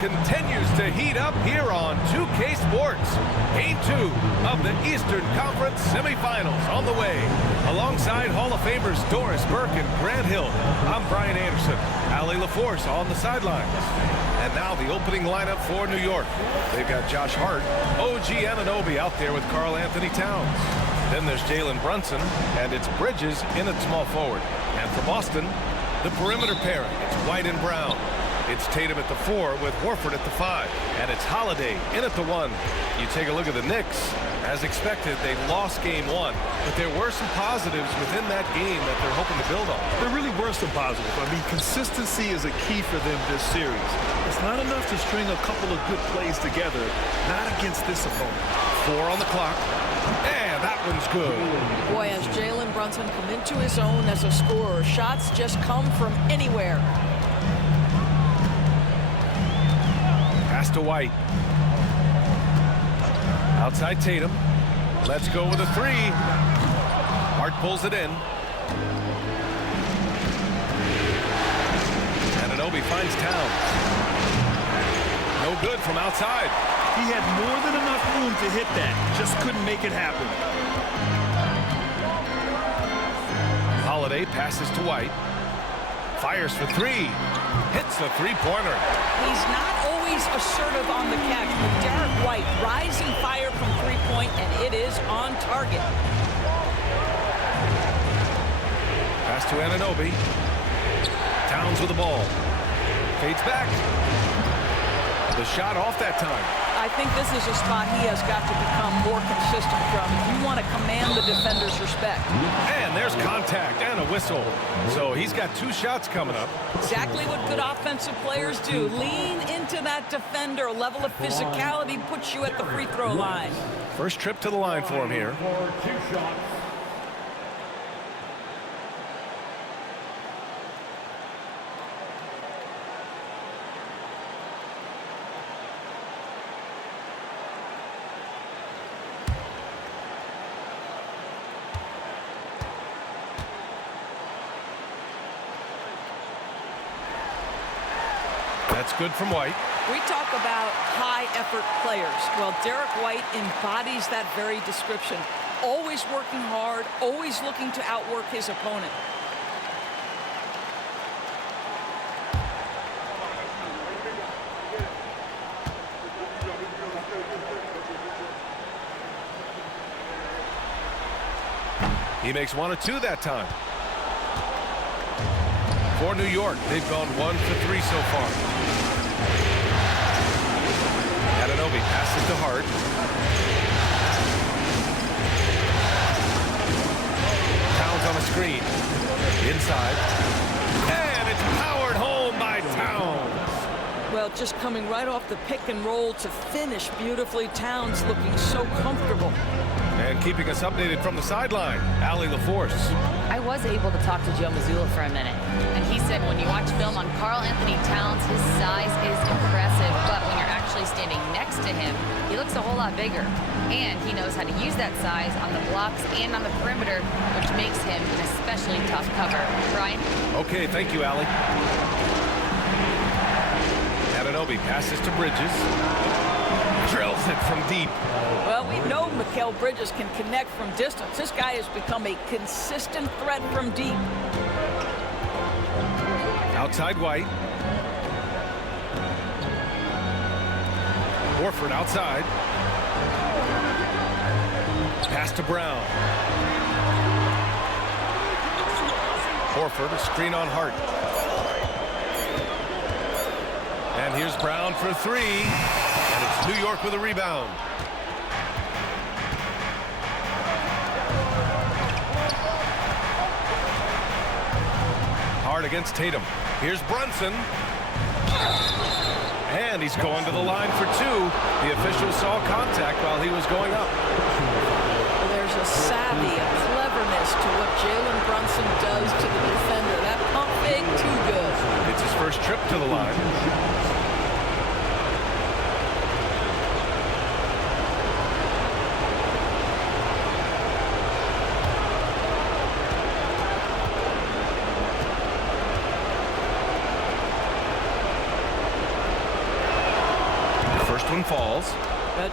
Continues to heat up here on 2K Sports. Game 2 of the Eastern Conference semifinals on the way. Alongside Hall of Famers Doris Burke and Grant Hill, I'm Brian Anderson. Allie LaForce on the sidelines. And now the opening lineup for New York. They've got Josh Hart, OG Anunoby out there with Karl Anthony Towns. Then there's Jalen Brunson, and it's Bridges in at small forward. And for Boston, the perimeter pairing. It's White and Brown. It's Tatum at the 4 with Horford at the 5. And it's Holiday in at the 1. You take a look at the Knicks. As expected, they lost game 1. But there were some positives within that game that they're hoping to build on. There really were some positives. I mean, consistency is a key for them this series. It's not enough to string a couple of good plays together, not against this opponent. 4 on the clock. And that one's good. Boy, has Jalen Brunson come into his own as a scorer. Shots just come from anywhere. Pass to White. Outside Tatum. Let's go with a 3. Hart pulls it in. Anunoby finds Towns. No good from outside. He had more than enough room to hit that. Just couldn't make it happen. Holiday passes to White. Fires for 3. Hits the three-pointer. He's not always assertive on the catch, but Derek White, rising fire from three-point, and it is on target. Pass to Anunoby. Towns with the ball. Fades back. The shot off that time. I think this is a spot he has got to become more consistent from. You want to command the defender's respect. And there's contact and a whistle. So he's got 2 shots coming up. Exactly what good offensive players do. Lean into that defender. A level of physicality puts you at the free throw line. First trip to the line for him here. That's good from White. We talk about high-effort players. Well, Derek White embodies that very description. Always working hard, always looking to outwork his opponent. He makes 1 of 2 that time. For New York, they've gone 1 for 3 so far. Anunoby passes to Hart. Towns on a screen. Inside. And it's powered home by Towns. Well, just coming right off the pick and roll to finish beautifully. Towns looking so comfortable. And keeping us updated from the sideline, Allie LaForce. I was able to talk to Joe Mazzulla for a minute, and he said when you watch film on Karl Anthony Towns, his size is impressive, but when you're actually standing next to him, he looks a whole lot bigger. And he knows how to use that size on the blocks and on the perimeter, which makes him an especially tough cover. Brian? Okay, thank you, Allie. Anunoby passes to Bridges. Drills it from deep. Well, we know Mikal Bridges can connect from distance. This guy has become a consistent threat from deep. Outside White. Horford outside. Pass to Brown. Horford, a screen on Hart. And here's Brown for 3. And it's New York with a rebound. Hart against Tatum. Here's Brunson. And he's going to the line for 2. The official saw contact while he was going up. Well, there's a savvy, a cleverness to what Jalen Brunson does to the defender. That pump fake, too good. It's his first trip to the line. one falls.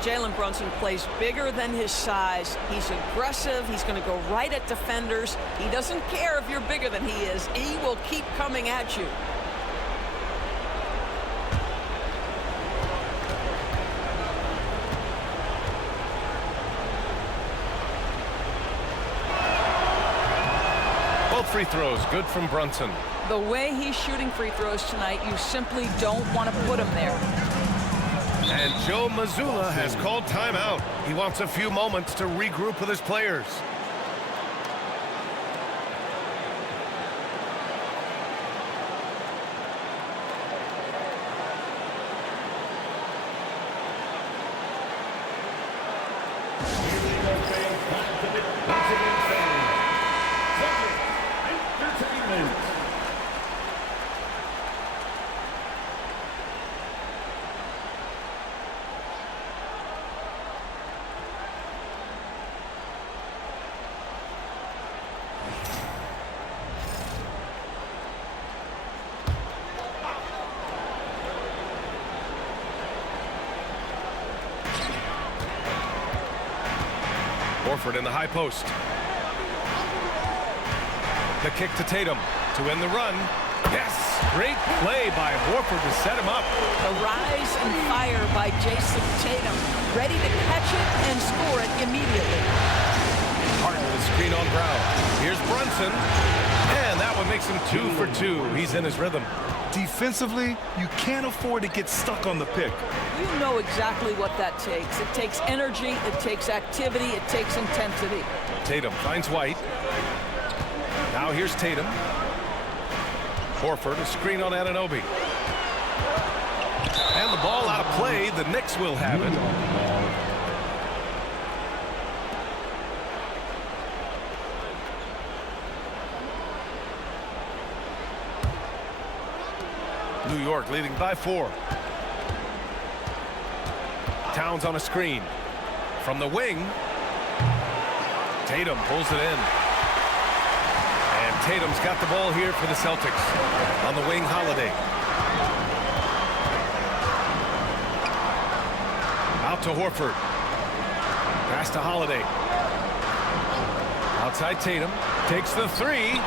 Jalen Brunson plays bigger than his size. He's aggressive. He's going to go right at defenders. He doesn't care if you're bigger than he is. He will keep coming at you. Both free throws good from Brunson. The way he's shooting free throws tonight, you simply don't want to put him there. And Joe Mazzulla has called timeout. He wants a few moments to regroup with his players. Horford in the high post. The kick to Tatum to end the run. Yes! Great play by Horford to set him up. The rise and fire by Jason Tatum. Ready to catch it and score it immediately. Hart with a screen on Brown. Here's Brunson. And that one makes him 2 for 2. He's in his rhythm. Defensively, you can't afford to get stuck on the pick. You know exactly what that takes. It takes energy, it takes activity, it takes intensity. Tatum finds White. Now here's Tatum. Horford, a screen on Anunoby. And the ball out of play. The Knicks will have it. New York leading by 4. Towns on a screen. From the wing. Tatum pulls it in. And Tatum's got the ball here for the Celtics. On the wing, Holiday. Out to Horford. Pass to Holiday. Outside Tatum. Takes the 3.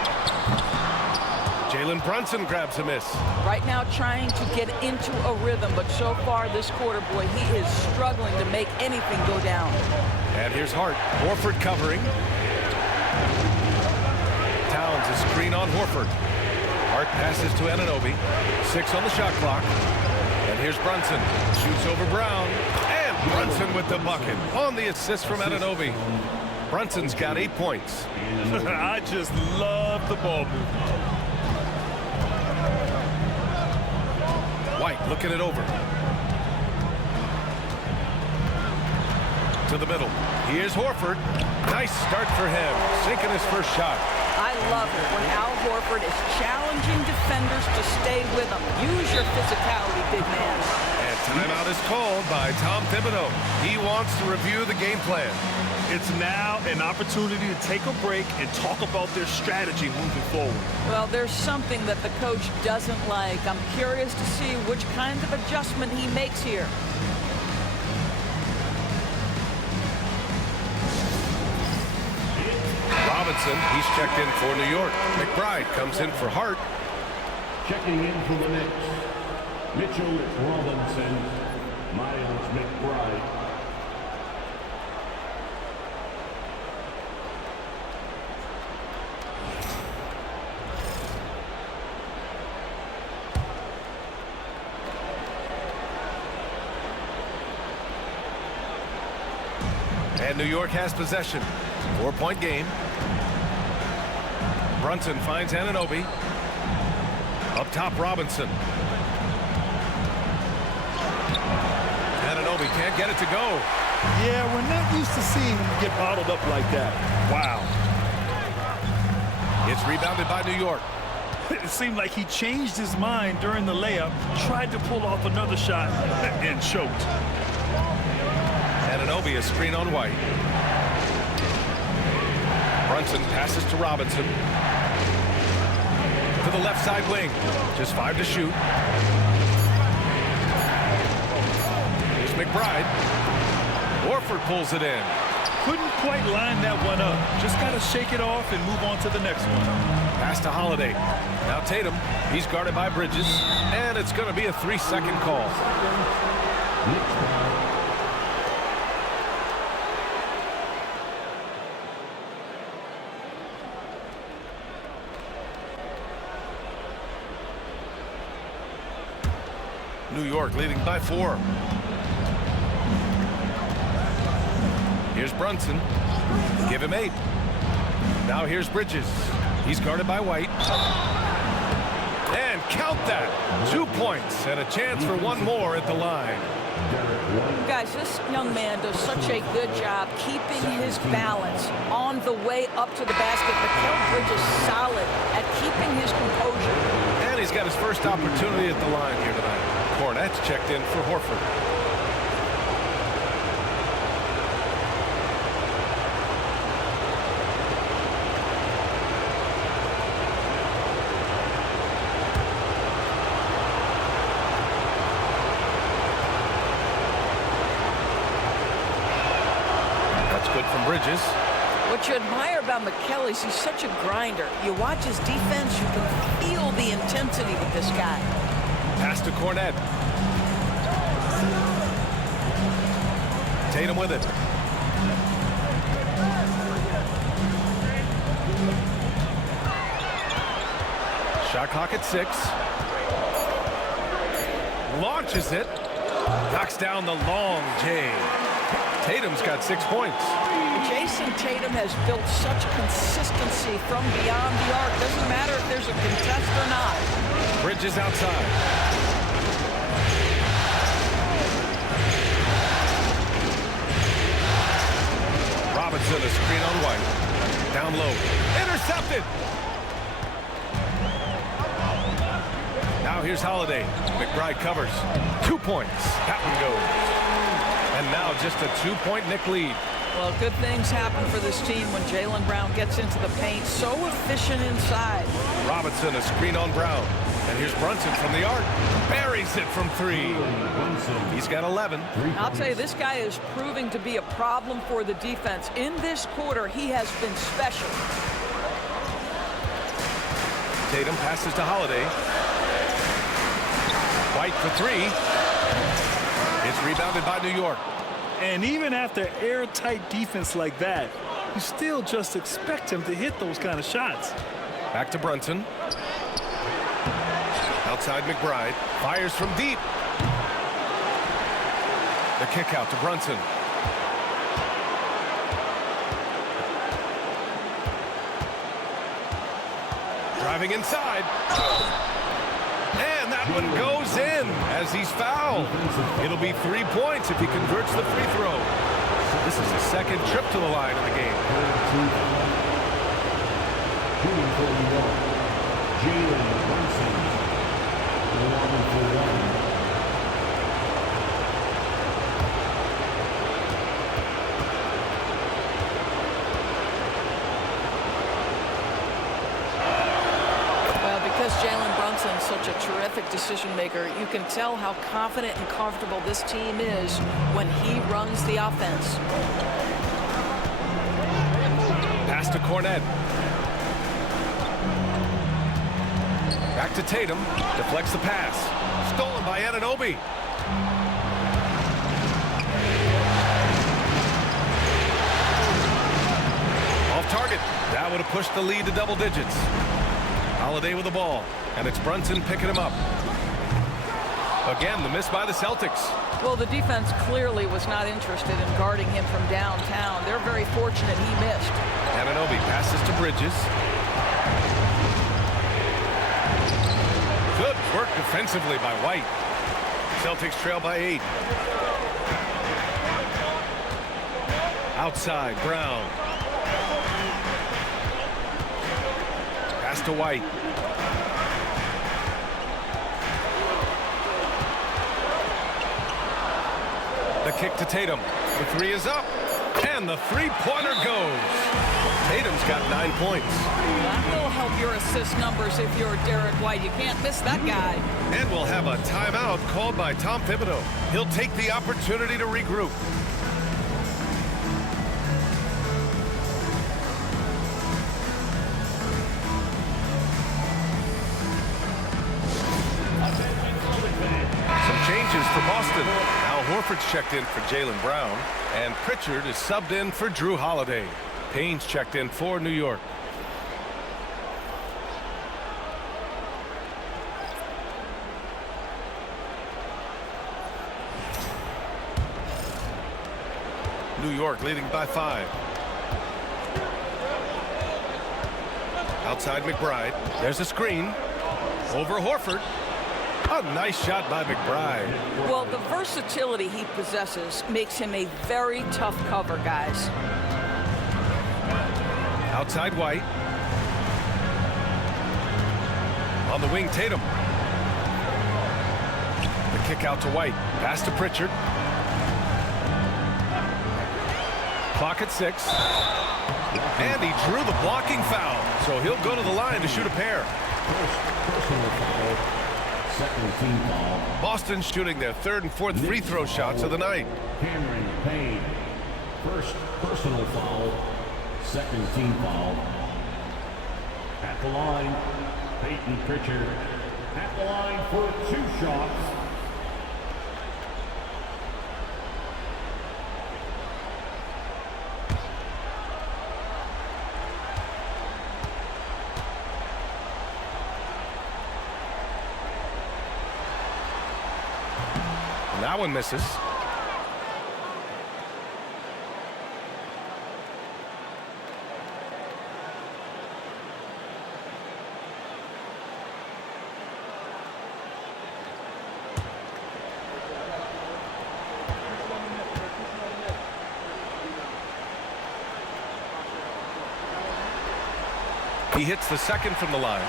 Jalen Brunson grabs a miss. Right now trying to get into a rhythm, but so far this quarter, boy, he is struggling to make anything go down. And here's Hart. Horford covering. Towns a screen on Horford. Hart passes to Anunoby. 6 on the shot clock. And here's Brunson. Shoots over Brown. And Brunson with the bucket on the assist from Anunoby. Brunson's got 8 points. I just love the ball movement. White looking it over. To the middle. Here's Horford. Nice start for him. Sinking his first shot. I love it when Al Horford is challenging defenders to stay with him. Use your physicality, big man. And timeout is called by Tom Thibodeau. He wants to review the game plan. It's now an opportunity to take a break and talk about their strategy moving forward. Well, there's something that the coach doesn't like. I'm curious to see which kind of adjustment he makes here. Robinson, he's checked in for New York. McBride comes in for Hart. Checking in for the Knicks, Mitchell Robinson, Miles McBride. And New York has possession. 4-point game. Brunson finds Anunoby. Up top, Robinson. Anunoby can't get it to go. Yeah, we're not used to seeing him get bottled up like that. Wow. It's rebounded by New York. It seemed like he changed his mind during the layup, tried to pull off another shot, and choked. Anunoby, a screen on White. Brunson passes to Robinson. To the left side wing. Just 5 to shoot. Here's McBride. Horford pulls it in. Couldn't quite line that one up. Just got to shake it off and move on to the next one. Pass to Holiday. Now Tatum. He's guarded by Bridges. And it's going to be a 3-second call. New York leading by 4. Here's Brunson. Give him 8. Now here's Bridges. He's guarded by White. And count that. 2 points and a chance for one more at the line. Guys, this young man does such a good job keeping his balance on the way up to the basket. Mikal Bridges solid at keeping his composure. And he's got his first opportunity at the line here tonight. Cornette's checked in for Horford. Good from Bridges. What you admire about Mikal is he's such a grinder. You watch his defense, you can feel the intensity with this guy. Pass to Cornette. Tatum with it. Shot clock at 6. Launches it. Knocks down the long J. Tatum's got 6 points. Jason Tatum has built such consistency from beyond the arc. Doesn't matter if there's a contest or not. Bridges outside. Robinson, a screen on White. Down low. Intercepted. Now here's Holiday. McBride covers. 2 points. That one goes. And now just a 2-point Knick lead. Well, good things happen for this team when Jaylen Brown gets into the paint. So efficient inside. Robinson, a screen on Brown. And here's Brunson from the arc. Buries it from 3. He's got 11. I'll tell you, this guy is proving to be a problem for the defense. In this quarter, he has been special. Tatum passes to Holiday. White for 3. It's rebounded by New York. And even after airtight defense like that, you still just expect him to hit those kind of shots. Back to Brunson. Outside McBride. Fires from deep. The kick out to Brunson. Driving inside. And that one goes in as he's fouled. It'll be 3 points if he converts the free throw. This is his second trip to the line in the game. Jalen Brunson. Because Jalen Brunson's such a terrific decision maker, you can tell how confident and comfortable this team is when he runs the offense. Pass to Cornette. Back to Tatum. Deflects the pass. Stolen by Anunoby. Off target. That would have pushed the lead to double digits. Holiday with the ball, and it's Brunson picking him up. Again, the miss by the Celtics. Well, the defense clearly was not interested in guarding him from downtown. They're very fortunate he missed. Anunoby passes to Bridges. Good work defensively by White. Celtics trail by 8. Outside, Brown. Pass to White. The kick to Tatum. The 3 is up. And the 3-pointer goes. Tatum's got 9 points. That will help your assist numbers if you're Derek White. You can't miss that guy. And we'll have a timeout called by Tom Thibodeau. He'll take the opportunity to regroup. Some changes for Boston. Al Horford's checked in for Jaylen Brown, and Pritchard is subbed in for Drew Holiday. Payne's checked in for New York. New York leading by 5. Outside McBride. There's a screen. Over Horford. A nice shot by McBride. Well, the versatility he possesses makes him a very tough cover, guys. Outside White. On the wing, Tatum. The kick out to White. Pass to Pritchard. Clock at 6. And he drew the blocking foul. So he'll go to the line to shoot a pair. Personal foul. Second team foul. Boston shooting their 3rd and 4th free throw shots of the night. Cameron Payne. First personal foul. Second team foul. At the line, Peyton Pritchard. At the line for 2 shots. That one misses. He hits the second from the line.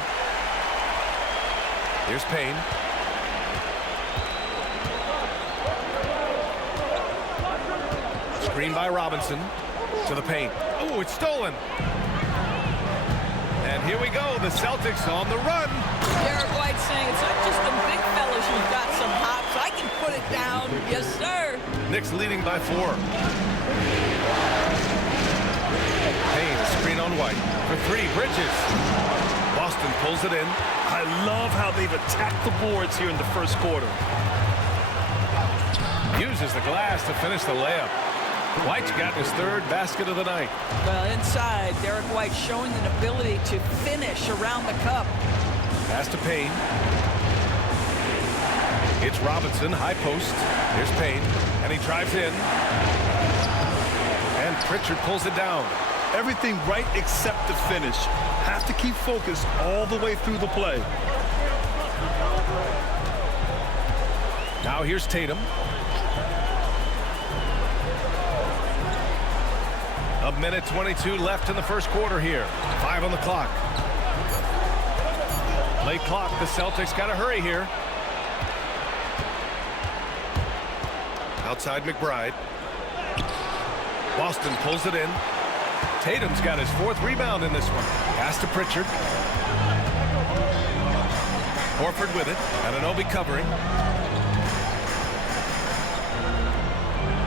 Here's Payne. Screen by Robinson to the paint. Oh, it's stolen. And here we go. The Celtics on the run. Derek White saying it's not just the big fellas who've got some hops. I can put it down. Yes, sir. Knicks leading by 4. Payne, a screen on White. For 3, Bridges. Boston pulls it in. I love how they've attacked the boards here in the first quarter. Uses the glass to finish the layup. White's got his 3rd basket of the night. Well, inside, Derek White showing an ability to finish around the cup. Pass to Payne. It's Robinson, high post. Here's Payne, and he drives in. And Pritchard pulls it down. Everything right except the finish. Have to keep focused all the way through the play. Now here's Tatum. A minute 22 left in the first quarter here. 5 on the clock. Late clock. The Celtics got to hurry here. Outside McBride. Boston pulls it in. Tatum's got his 4th rebound in this one. Pass to Pritchard. Horford with it. Anunoby covering.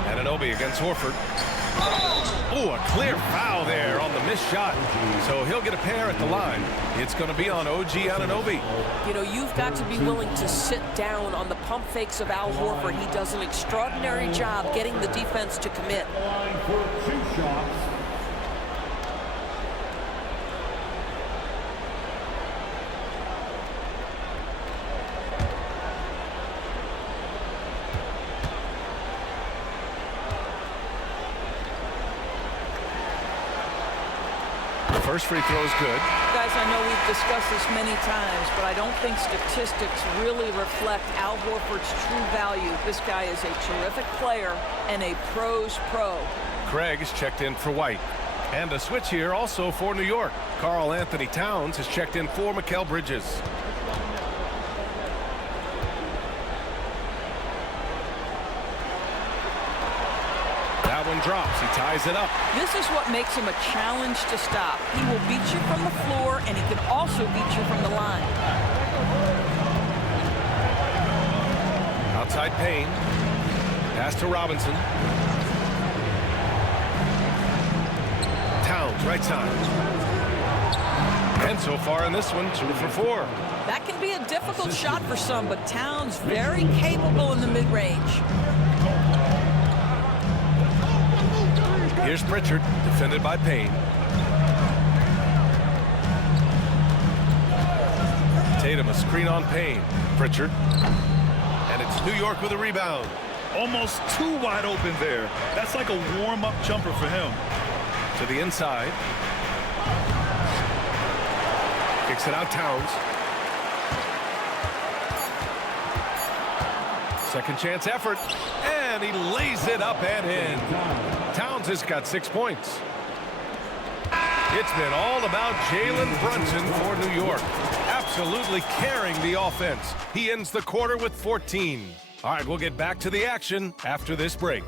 Anunoby against Horford. Oh, a clear foul there on the missed shot. So he'll get a pair at the line. It's going to be on OG Anunoby. You know, you've got to be willing to sit down on the pump fakes of Al Horford. He does an extraordinary job getting the defense to commit. Line for 2 shots. First free throw is good. Guys, I know we've discussed this many times, but I don't think statistics really reflect Al Horford's true value. This guy is a terrific player and a pro's pro. Craig is checked in for White. And a switch here also for New York. Karl Anthony Towns has checked in for Mikal Bridges. That that one drops. He ties it up. This is what makes him a challenge to stop. He will beat you from the floor, and he can also beat you from the line. Outside Payne. Pass to Robinson. Towns, right side. And so far in this one, 2 for 4. That can be a difficult shot for some, but Towns very capable in the mid-range. Here's Pritchard, defended by Payne. Tatum, a screen on Payne. Pritchard. And it's New York with a rebound. Almost too wide open there. That's like a warm-up jumper for him. To the inside. Kicks it out, Towns. Second chance effort. And he lays it up and in. Towns has got 6 points. It's been all about Jalen Brunson for New York. Absolutely carrying the offense. He ends the quarter with 14. All right, we'll get back to the action after this break.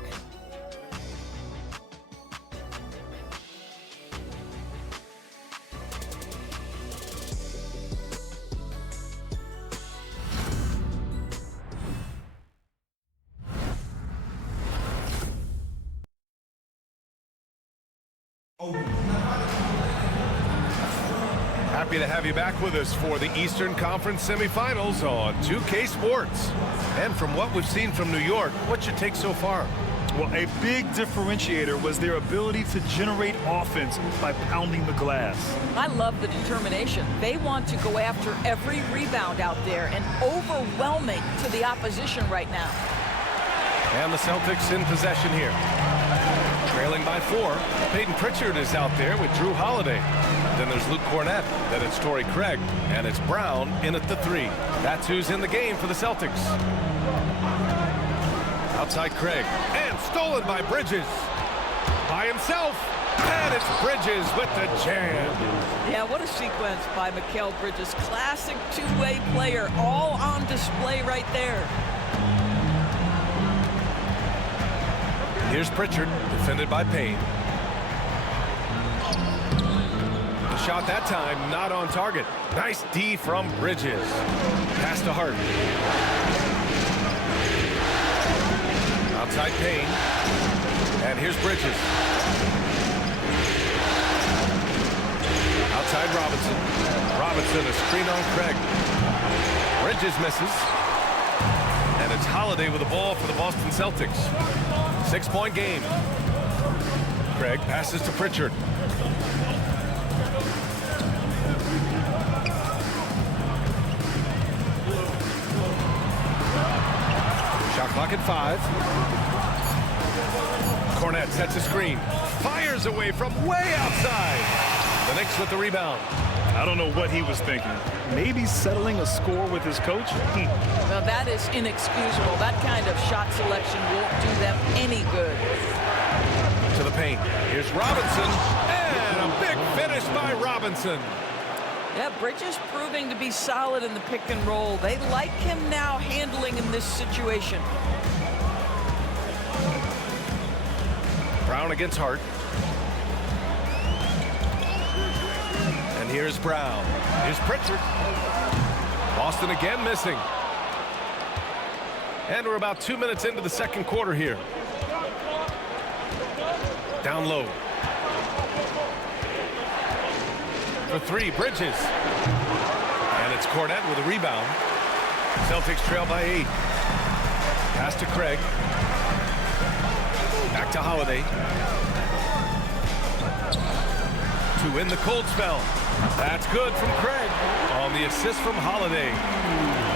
Happy to have you back with us for the Eastern Conference semifinals on 2K Sports. And from what we've seen from New York, what's your take so far? Well, a big differentiator was their ability to generate offense by pounding the glass. I love the determination. They want to go after every rebound out there and overwhelming to the opposition right now. And the Celtics in possession here. Trailing by 4. Peyton Pritchard is out there with Drew Holiday. Then there's Luke Cornett. Then it's Torrey Craig. And it's Brown in at the 3. That's who's in the game for the Celtics. Outside Craig. And stolen by Bridges. By himself. And it's Bridges with the jam. Yeah, what a sequence by Mikal Bridges. Classic two-way player. All on display right there. Here's Pritchard, defended by Payne. The shot that time, not on target. Nice D from Bridges. Pass to Hart. Outside Payne. And here's Bridges. Outside Robinson. Robinson, a screen on Craig. Bridges misses. And it's Holiday with the ball for the Boston Celtics. 6-point game. Craig passes to Pritchard. Shot clock at 5. Cornett sets a screen. Fires away from way outside. The Knicks with the rebound. I don't know what he was thinking. Maybe settling a score with his coach? Well, that is inexcusable. That kind of shot selection won't do them any good. To the paint. Here's Robinson. And a big finish by Robinson. Yeah, Bridges proving to be solid in the pick and roll. They like him now handling in this situation. Brown against Hart. And here's Brown. Here's Pritchard. Boston again missing. And we're about 2 minutes into the second quarter here. Down low. For 3, Bridges. And it's Cornett with a rebound. Celtics trail by 8. Pass to Craig. Back to Holiday. To win the cold spell. That's good from Craig on the assist from Holiday.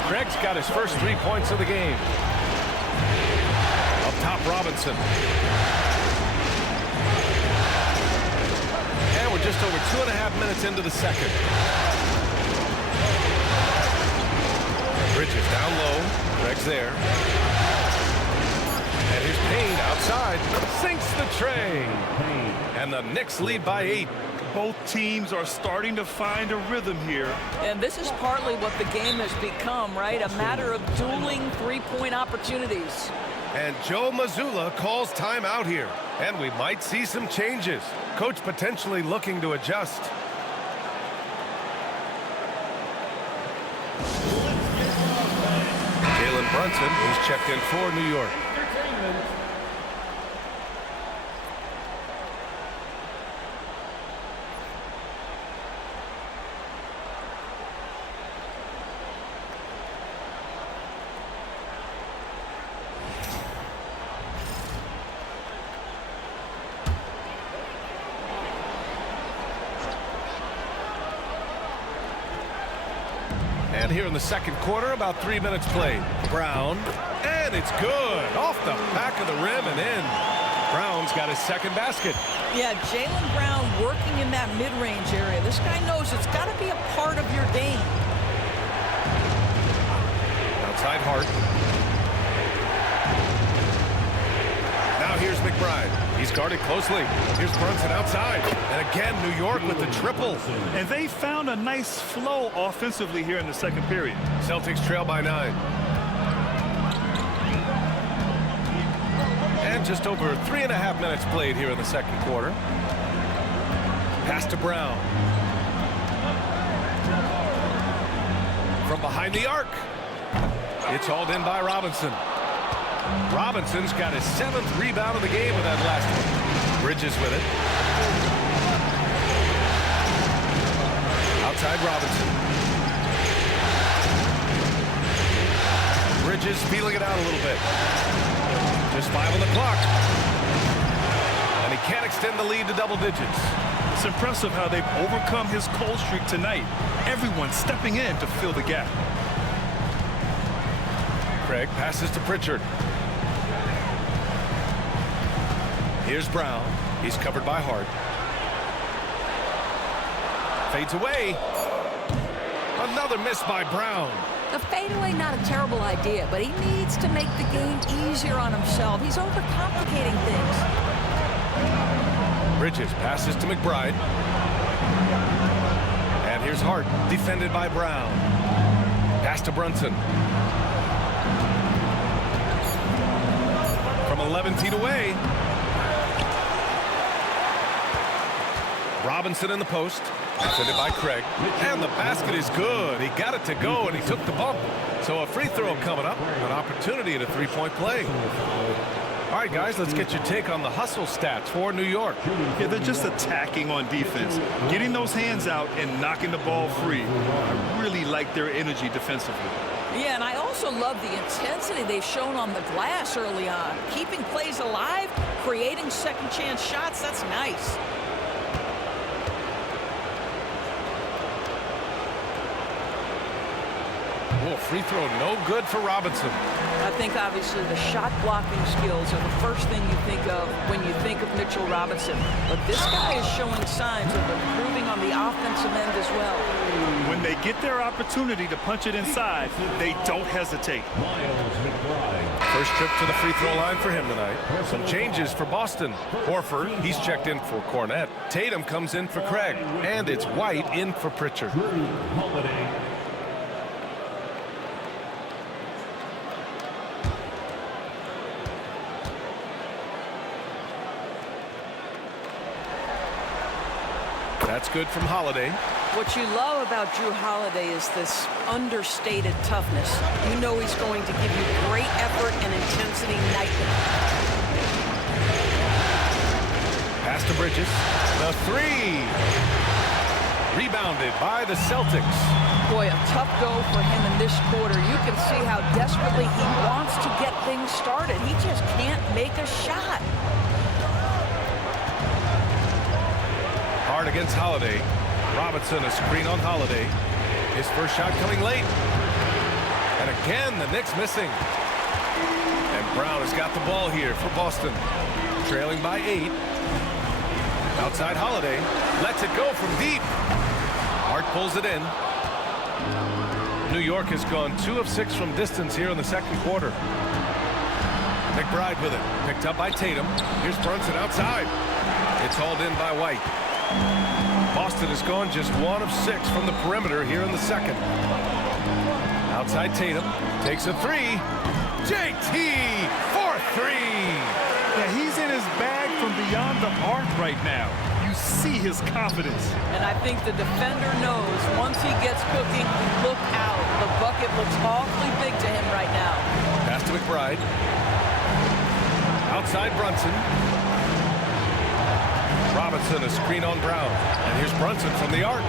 Craig's got his first 3 points of the game. Up top, Robinson. And we're just over 2.5 minutes into the second. Bridges down low. Craig's there. And here's Payne outside. Sinks the tray. And the Knicks lead by 8. Both teams are starting to find a rhythm here. And this is partly what the game has become, right? A matter of dueling three-point opportunities. And Joe Mazzulla calls timeout here. And we might see some changes. Coach potentially looking to adjust. Jalen Brunson, who's checked in for New York. And here in the second quarter, about 3 minutes played. Brown, and it's good. Off the back of the rim and in. Brown's got his second basket. Yeah, Jaylen Brown working in that mid-range area. This guy knows it's got to be a part of your game. Outside Hart. Now here's McBride. He's guarded closely. Here's Brunson outside. And again, New York with the triple. And they found a nice flow offensively here in the second period. Celtics trail by 9. And just over 3.5 minutes played here in the second quarter. Pass to Brown. From behind the arc. It's hauled in by Robinson. Robinson's got his 7th rebound of the game with that last one. Bridges with it. Outside Robinson. Bridges feeling it out a little bit. Just 5 on the clock. And he can't extend the lead to double digits. It's impressive how they've overcome his cold streak tonight. Everyone stepping in to fill the gap. Craig passes to Pritchard. Here's Brown. He's covered by Hart. Fades away. Another miss by Brown. The fadeaway, not a terrible idea, but he needs to make the game easier on himself. He's overcomplicating things. Bridges passes to McBride. And here's Hart, defended by Brown. Pass to Brunson. From 11 feet away. Robinson in the post. Defended by Craig. And the basket is good. He got it to go, and he took the bump. So a free throw coming up. An opportunity at a three-point play. All right, guys, let's get your take on the hustle stats for New York. Yeah, they're just attacking on defense. Getting those hands out and knocking the ball free. I really like their energy defensively. Yeah, and I also love the intensity they've shown on the glass early on. Keeping plays alive, creating second-chance shots, that's nice. Oh, free throw no good for Robinson. I think obviously the shot blocking skills are the first thing you think of when you think of Mitchell Robinson. But this guy is showing signs of improving on the offensive end as well. When they get their opportunity to punch it inside, they don't hesitate. First trip to the free throw line for him tonight. Some changes for Boston. Horford, he's checked in for Cornette. Tatum comes in for Craig. And it's White in for Pritchard. That's good from Holiday. What you love about Drew Holiday is this understated toughness. You know he's going to give you great effort and intensity nightly. Pass to Bridges. The three. Rebounded by the Celtics. Boy, a tough go for him in this quarter. You can see how desperately he wants to get things started. He just can't make a shot. Hard against Holiday. Robinson, a screen on Holiday. His first shot coming late. And again, the Knicks missing. And Brown has got the ball here for Boston. Trailing by 8. Outside Holiday. Lets it go from deep. Hart pulls it in. New York has gone 2 of 6 from distance here in the second quarter. McBride with it. Picked up by Tatum. Here's Brunson outside. It's hauled in by White. Boston has gone just 1 of 6 from the perimeter here in the second. Outside Tatum. Takes a 3. JT! Fourth three. Yeah, he's in his bag from beyond the arc right now. You see his confidence. And I think the defender knows once he gets cooking, look out. The bucket looks awfully big to him right now. Pass to McBride. Outside Brunson. Robinson, a screen on Brown. And here's Brunson from the arc.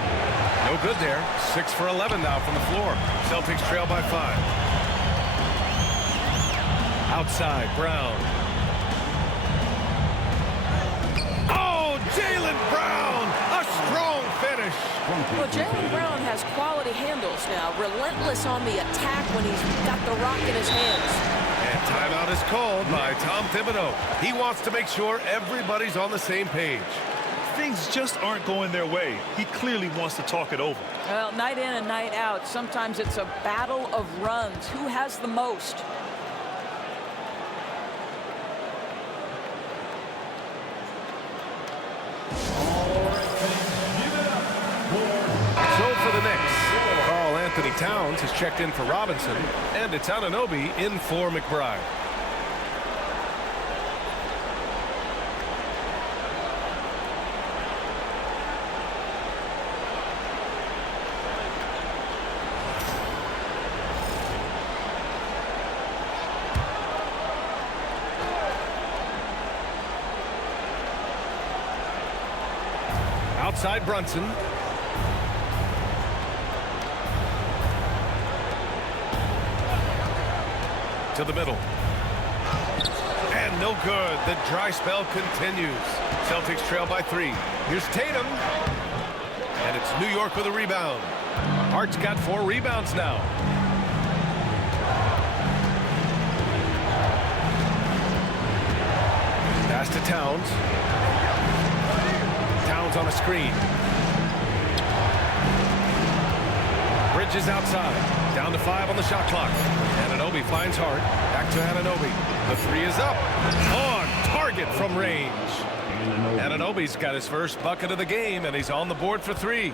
No good there. 6 for 11 now from the floor. Celtics trail by 5. Outside, Brown. Oh, Jaylen Brown! A strong finish. Well, Jaylen Brown has quality handles now. Relentless on the attack when he's got the rock in his hands. And timeout is called by Tom Thibodeau. He wants to make sure everybody's on the same page. Things just aren't going their way. He clearly wants to talk it over. Well, night in and night out, sometimes it's a battle of runs. Who has the most? So for the Knicks, Karl Anthony Towns has checked in for Robinson, and it's Anunoby in for McBride. Outside Brunson. To the middle. And no good. The dry spell continues. Celtics trail by 3. Here's Tatum. And it's New York with a rebound. Hart's got 4 rebounds now. Pass to Towns. Towns on a screen. Bridges outside. Down to 5 on the shot clock. Anunoby finds Hart. Back to Anunoby. The 3 is up. On target from range. Anunoby's got his first bucket of the game, and he's on the board for 3.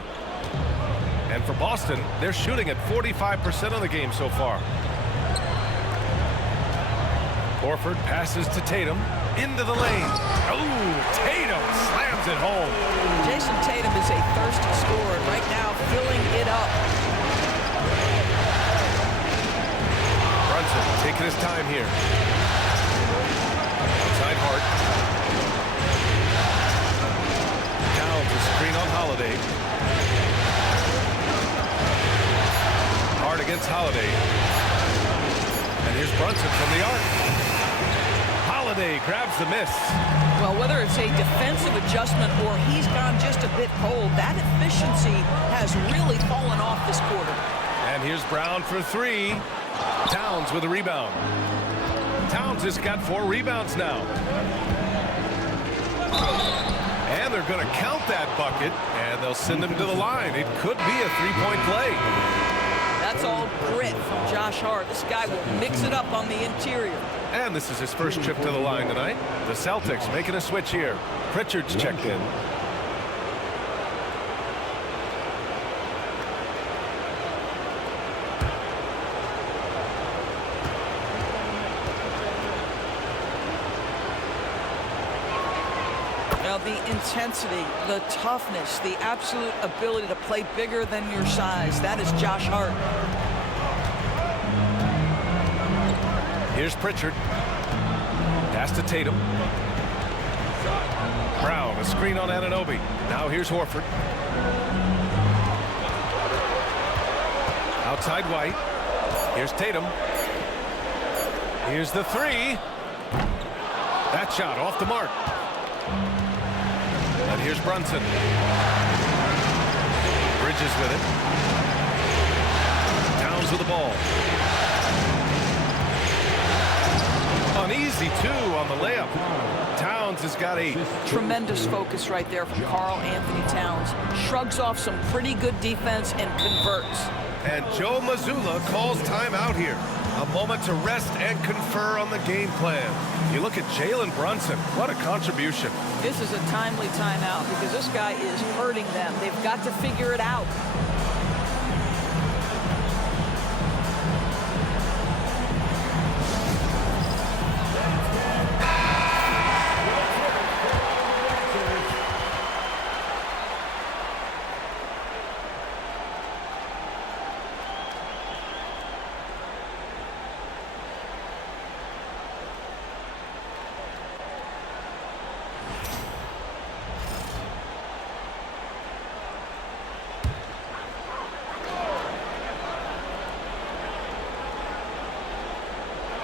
And for Boston, they're shooting at 45% of the game so far. Horford passes to Tatum. Into the lane. Oh, Tatum slams it home. Jason Tatum is a thirsty scorer right now, filling it up. Brunson taking his time here. Outside Hart. Towns a screen on Holiday. Hart against Holiday. And here's Brunson from the arc. Holiday grabs the miss. Well, whether it's a defensive adjustment or he's gone just a bit cold, that efficiency has really fallen off this quarter. And here's Brown for 3. Towns with a rebound. Towns has got 4 rebounds now. And they're going to count that bucket, and they'll send him to the line. It could be a 3-point play. That's all grit from Josh Hart. This guy will mix it up on the interior. And this is his first trip to the line tonight. The Celtics making a switch here. Pritchard's checked in. Now, the intensity, the toughness, the absolute ability to play bigger than your size, that is Josh Hart. Here's Pritchard. Pass to Tatum. Brown, a screen on Anunoby. Now here's Horford. Outside White. Here's Tatum. Here's the 3. That shot off the mark. And here's Brunson. Bridges with it. Towns with the ball. An easy 2 on the layup. Towns has got 8. Tremendous focus right there from Karl Anthony Towns. Shrugs off some pretty good defense and converts. And Joe Mazzulla calls timeout here. A moment to rest and confer on the game plan. You look at Jalen Brunson. What a contribution. This is a timely timeout because this guy is hurting them. They've got to figure it out.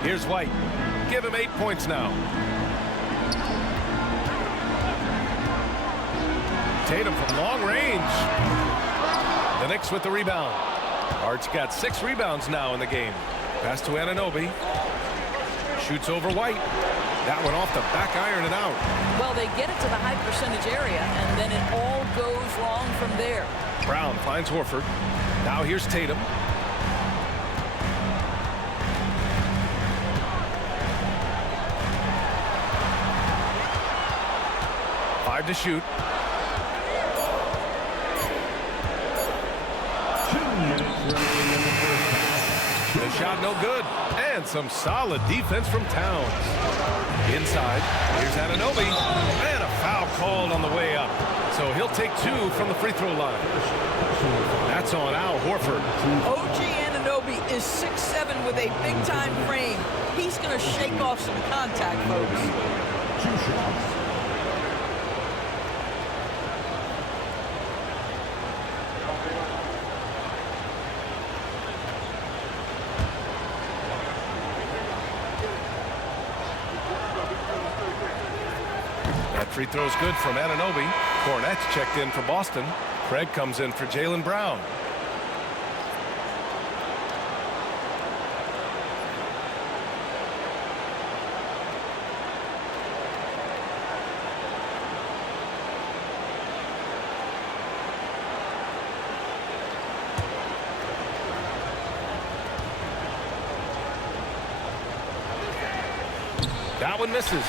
Here's White. Give him 8 points now. Tatum from long range. The Knicks with the rebound. Hart's got 6 rebounds now in the game. Pass to Anunoby. Shoots over White. That one off the back iron and out. Well, they get it to the high percentage area, and then it all goes wrong from there. Brown finds Horford. Now here's Tatum. Five to shoot. 2 minutes remaining in the first half. The shot no good. And some solid defense from Towns. Inside. Here's Anunoby. And a foul called on the way up. So he'll take 2 from the free throw line. That's on Al Horford. OG Anunoby is 6'7" with a big-time frame. He's going to shake off some contact, folks. 2 shots. That free throw's good from Anunoby. Cornette's checked in for Boston. Craig comes in for Jaylen Brown. That one misses.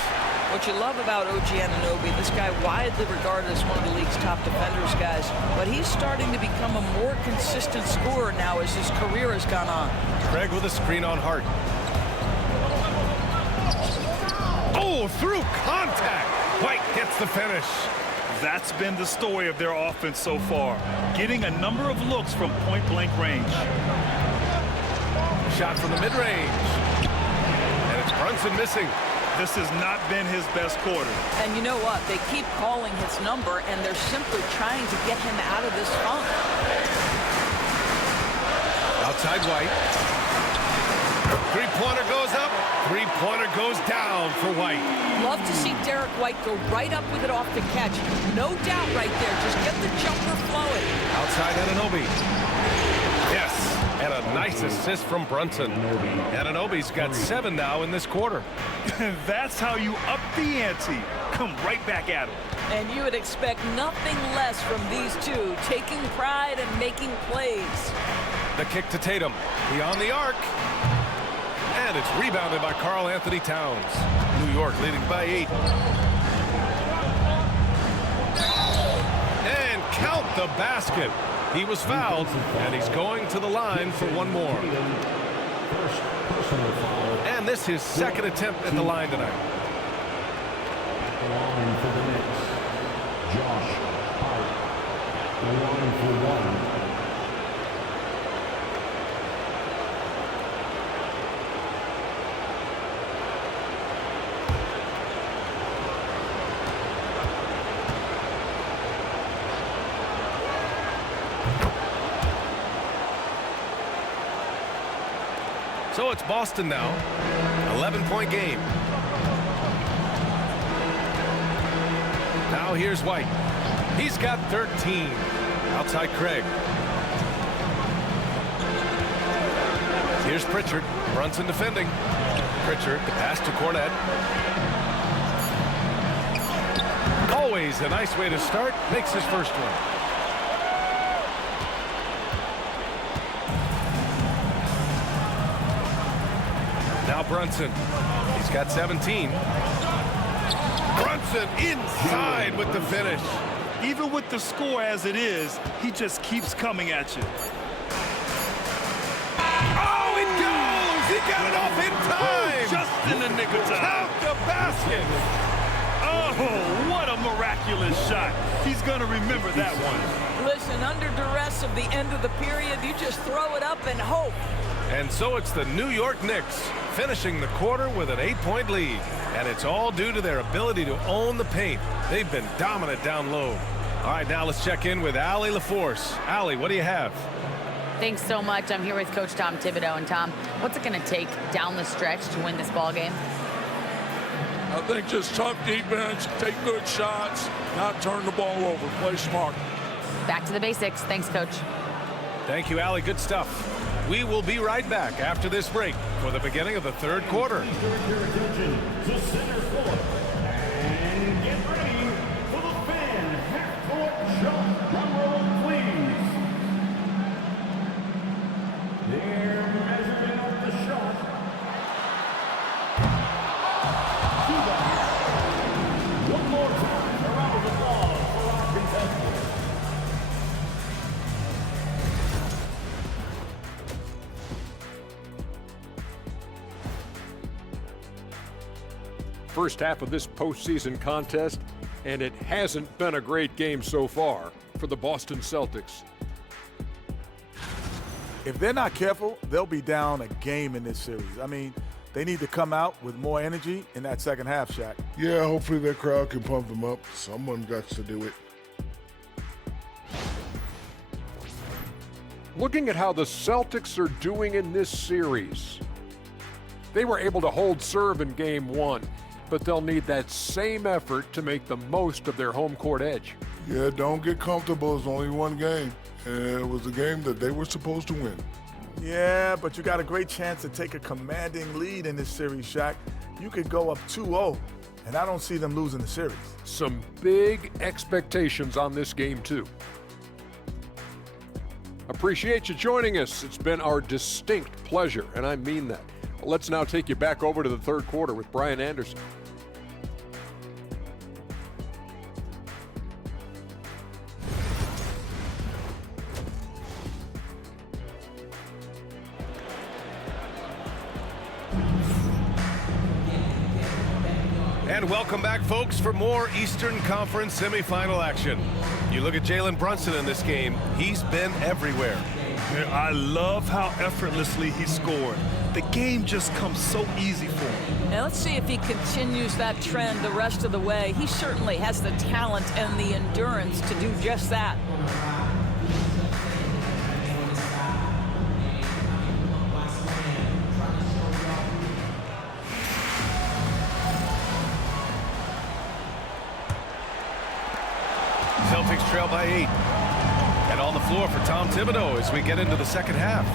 What you love about OG Anunoby, this guy widely regarded as one of the league's top defenders, guys, but he's starting to become a more consistent scorer now as his career has gone on. Craig with a screen on Hart. Oh, through contact. White gets the finish. That's been the story of their offense so far, getting a number of looks from point-blank range. Shot from the mid-range. And it's Brunson missing. This has not been his best quarter. And you know what? They keep calling his number, and they're simply trying to get him out of this funk. Outside White. Three-pointer goes up. Three-pointer goes down for White. Love to see Derek White go right up with it off the catch. No doubt right there. Just get the jumper flowing. Outside Anunoby. Yes, and a nice assist from Brunson. Anunoby's got 7 now in this quarter. That's how you up the ante. Come right back at him. And you would expect nothing less from these two, taking pride and making plays. The kick to Tatum. Beyond the arc. And it's rebounded by Karl Anthony Towns. New York leading by 8. And count the basket. He was fouled, and he's going to the line for one more. First personal foul. And this is his second attempt at the line tonight. At the line for the Knicks, Josh Hart. The line for 1. So it's Boston now. 11-point game. Now here's White. He's got 13. Outside Craig. Here's Pritchard. Brunson defending. Pritchard, the pass to Cornette. Always a nice way to start. Makes his first one. Now Brunson. He's got 17. Brunson inside with the finish. Even with the score as it is, he just keeps coming at you. Oh, it goes! He got it off in time! Just in the nick of time. Count the basket! Oh, what a miraculous shot. He's going to remember that one. Listen, under duress of the end of the period, you just throw it up and hope. And so it's the New York Knicks finishing the quarter with an 8-point lead. And it's all due to their ability to own the paint. They've been dominant down low. All right, now let's check in with Allie LaForce. Allie, what do you have? Thanks so much. I'm here with Coach Tom Thibodeau. And Tom, what's it going to take down the stretch to win this ball game? I think just tough defense, take good shots, not turn the ball over, play smart. Back to the basics. Thanks, Coach. Thank you, Allie. Good stuff. We will be right back after this break for the beginning of the third quarter. Your attention to center court. And get ready for the fan half-court shot. Drum roll, please. They're measuring up the shot. One more time, a round of applause for our contestants. First half of this postseason contest, and it hasn't been a great game so far for the Boston Celtics. If they're not careful, they'll be down a game in this series. I mean, they need to come out with more energy in that second half, Shaq. Yeah, hopefully their crowd can pump them up. Someone got to do it. Looking at how the Celtics are doing in this series, they were able to hold serve in game one, but they'll need that same effort to make the most of their home court edge. Yeah, don't get comfortable. It's only one game. And it was a game that they were supposed to win. Yeah, but you got a great chance to take a commanding lead in this series, Shaq. You could go up 2-0, and I don't see them losing the series. Some big expectations on this game, too. Appreciate you joining us. It's been our distinct pleasure, and I mean that. Let's now take you back over to the third quarter with Brian Anderson. And welcome back, folks, for more Eastern Conference semifinal action. You look at Jalen Brunson in this game, he's been everywhere. Man, I love how effortlessly he scored. The game just comes so easy for him. Now let's see if he continues that trend the rest of the way. He certainly has the talent and the endurance to do just that. Celtics trail by 8. And on the floor for Tom Thibodeau as we get into the second half.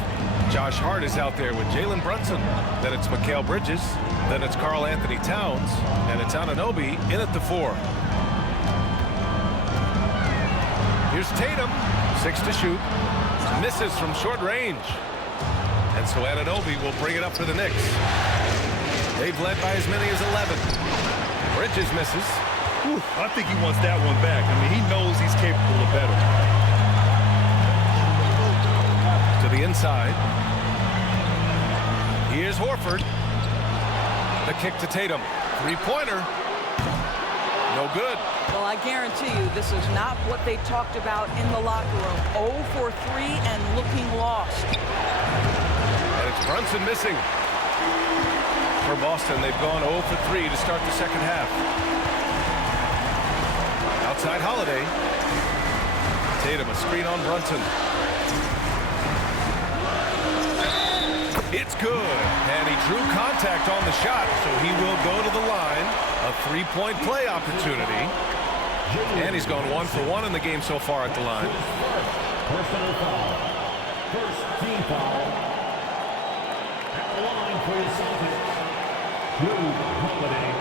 Josh Hart is out there with Jalen Brunson. Then it's Mikal Bridges. Then it's Karl Anthony Towns. And it's Anunoby in at the 4. Here's Tatum. 6 to shoot. Misses from short range. And so Anunoby will bring it up for the Knicks. They've led by as many as 11. Bridges misses. Whew, I think he wants that one back. I mean, he knows he's capable of better. To the inside. Here's Horford. The kick to Tatum. Three-pointer. No good. Well, I guarantee you this is not what they talked about in the locker room. 0 for 3 and looking lost. And it's Brunson missing. For Boston, they've gone 0 for 3 to start the second half. Outside Holiday. Tatum, a screen on Brunson. It's good. And he drew contact on the shot, so he will go to the line. A three-point play opportunity. And he's gone 1 for 1 in the game so far at the line. Personal foul. First team foul. At the line for the Celtics. Drew Holiday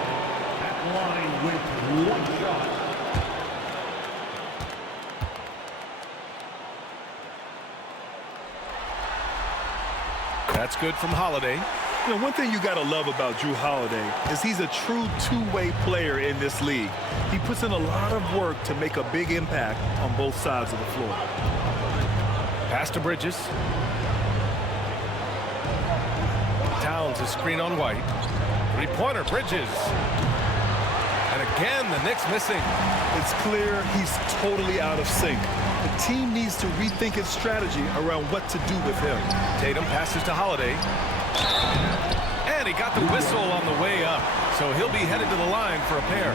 at the line with 1 shot. That's good from Holiday. You know, one thing you got to love about Drew Holiday is he's a true two-way player in this league. He puts in a lot of work to make a big impact on both sides of the floor. Pass to Bridges. Towns is screen on White. Three-pointer, Bridges. And again, the Knicks missing. It's clear he's totally out of sync. The team needs to rethink its strategy around what to do with him. Tatum passes to Holiday. And he got the whistle on the way up. So he'll be headed to the line for a pair.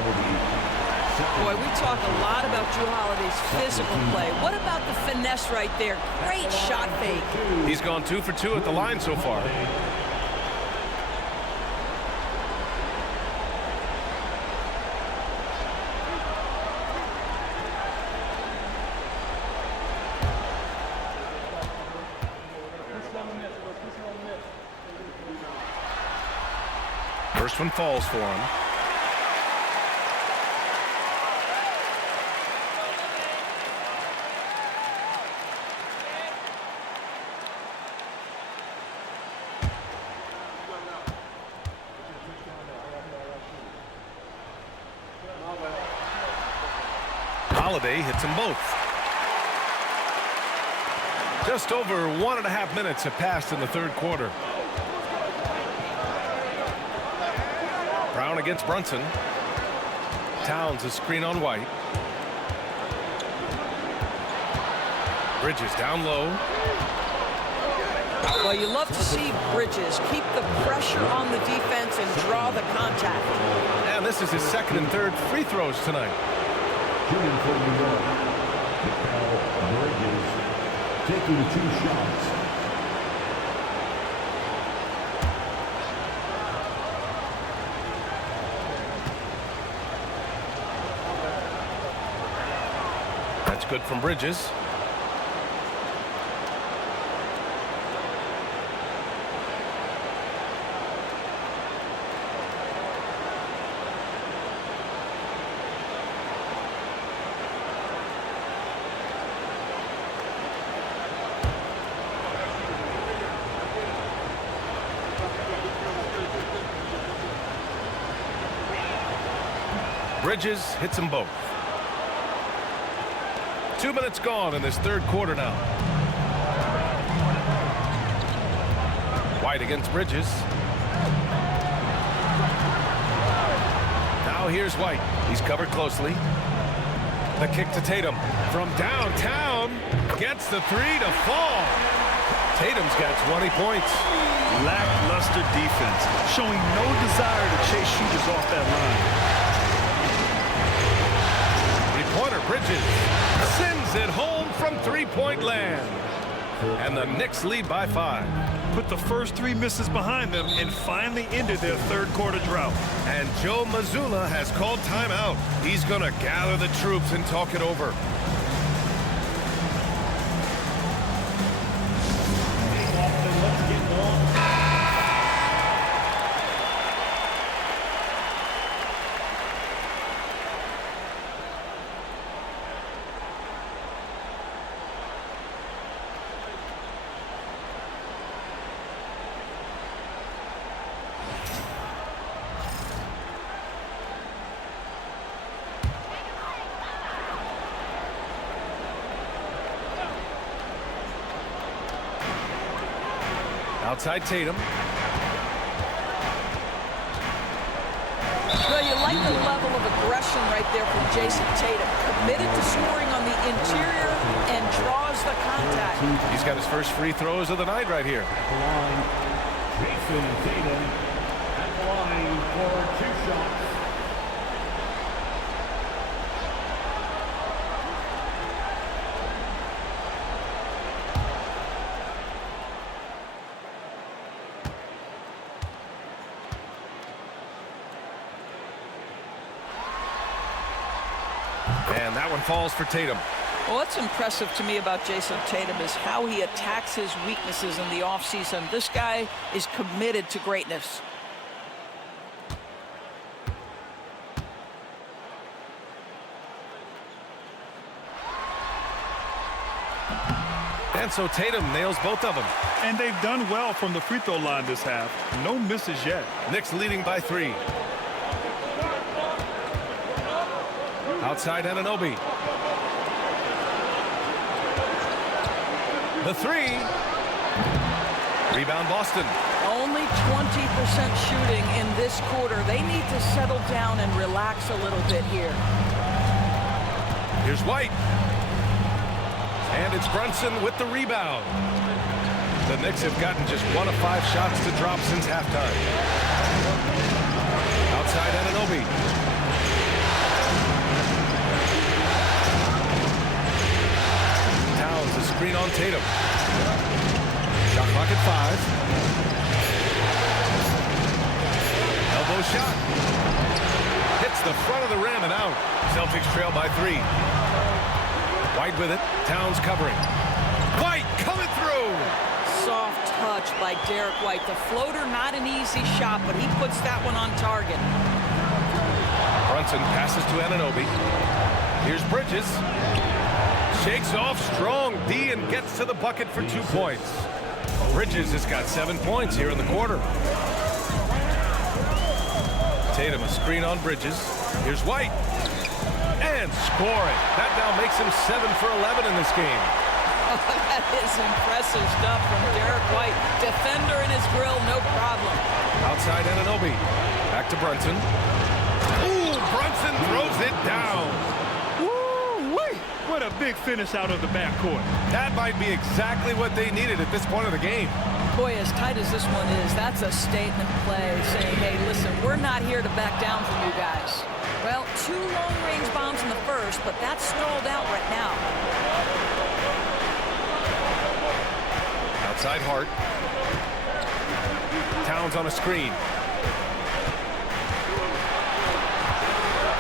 Boy, we talk a lot about Drew Holiday's physical play. What about the finesse right there? Great shot fake. He's gone 2 for 2 at the line so far. First one falls for him. Holiday hits them both. Just over 1.5 minutes have passed in the third quarter. Brown against Brunson. Towns a screen on White. Bridges down low. Well, you love to see Bridges keep the pressure on the defense and draw the contact. And this is his second and third free throws tonight. Shooting for New York, Bridges taking 2 shots. That's good from Bridges. Bridges hits them both. 2 minutes gone in this third quarter now. White against Bridges. Now here's White. He's covered closely. The kick to Tatum from downtown. Gets the three to fall. Tatum's got 20 points. Lackluster defense, showing no desire to chase shooters off that line. Three-pointer Bridges sends it home from three-point land. And the Knicks lead by 5. Put the first 3 misses behind them and finally ended their third quarter drought. And Joe Mazzulla has called timeout. He's going to gather the troops and talk it over. Outside Tatum. Well, you like the level of aggression right there from Jason Tatum. Committed to scoring on the interior and draws the contact. He's got his first free throws of the night right here. At the line, Jason Tatum at the line for 2 shots. And that one falls for Tatum. Well, what's impressive to me about Jason Tatum is how he attacks his weaknesses in the offseason. This guy is committed to greatness. And so Tatum nails both of them. And they've done well from the free throw line this half. No misses yet. Knicks leading by 3. Outside Anunoby. The 3. Rebound Boston. Only 20% shooting in this quarter. They need to settle down and relax a little bit here. Here's White. And it's Brunson with the rebound. The Knicks have gotten just 1 of 5 shots to drop since halftime. Outside Anunoby. the front of the rim and out. Celtics trail by 3. White with it. Towns covering. White coming through. Soft touch by Derek White. The floater, not an easy shot, but he puts that one on target. Brunson passes to Anunoby. Here's Bridges. Shakes off strong D and gets to the bucket for 2 points. Bridges has got 7 points here in the quarter. Tatum a screen on Bridges. Here's White. And scoring. That now makes him 7 for 11 in this game. That is impressive stuff from Derek White. Defender in his grill, no problem. Outside Anunoby. Back to Brunson. Ooh, Brunson throws it down. Woo-wee! What a big finish out of the backcourt. That might be exactly what they needed at this point of the game. Boy, as tight as this one is, that's a statement play saying, hey, listen, we're not here to back down from you guys. Well, 2 long-range bombs in the first, but that's stalled out right now. Outside Hart. Towns on a screen.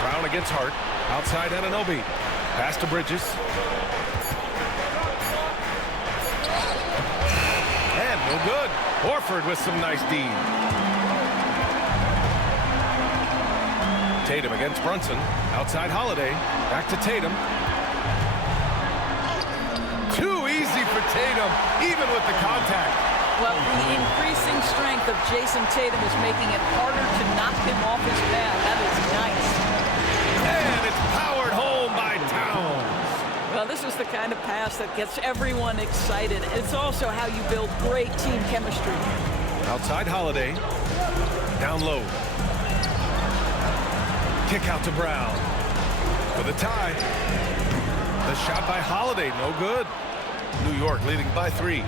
Brown against Hart. Outside Anunoby. Pass to Bridges. And no good. Horford with some nice D. Tatum against Brunson. Outside Holiday. Back to Tatum. Too easy for Tatum, even with the contact. Well, the increasing strength of Jason Tatum is making it harder to knock him off his path. That is nice. And it's powered home by Towns. Well, this is the kind of pass that gets everyone excited. It's also how you build great team chemistry. Outside Holiday. Down low. Kick out to Brown. For the tie. The shot by Holiday, no good. New York leading by 3.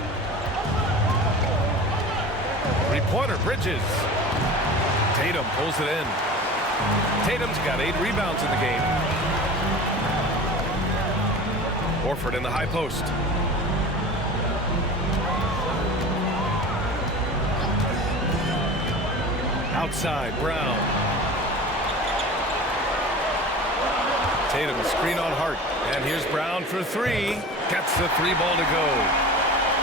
Three-pointer, Bridges. Tatum pulls it in. Tatum's got 8 rebounds in the game. Horford in the high post. Outside, Brown. Tatum a screen on Hart. And here's Brown for 3. Gets the 3 ball to go.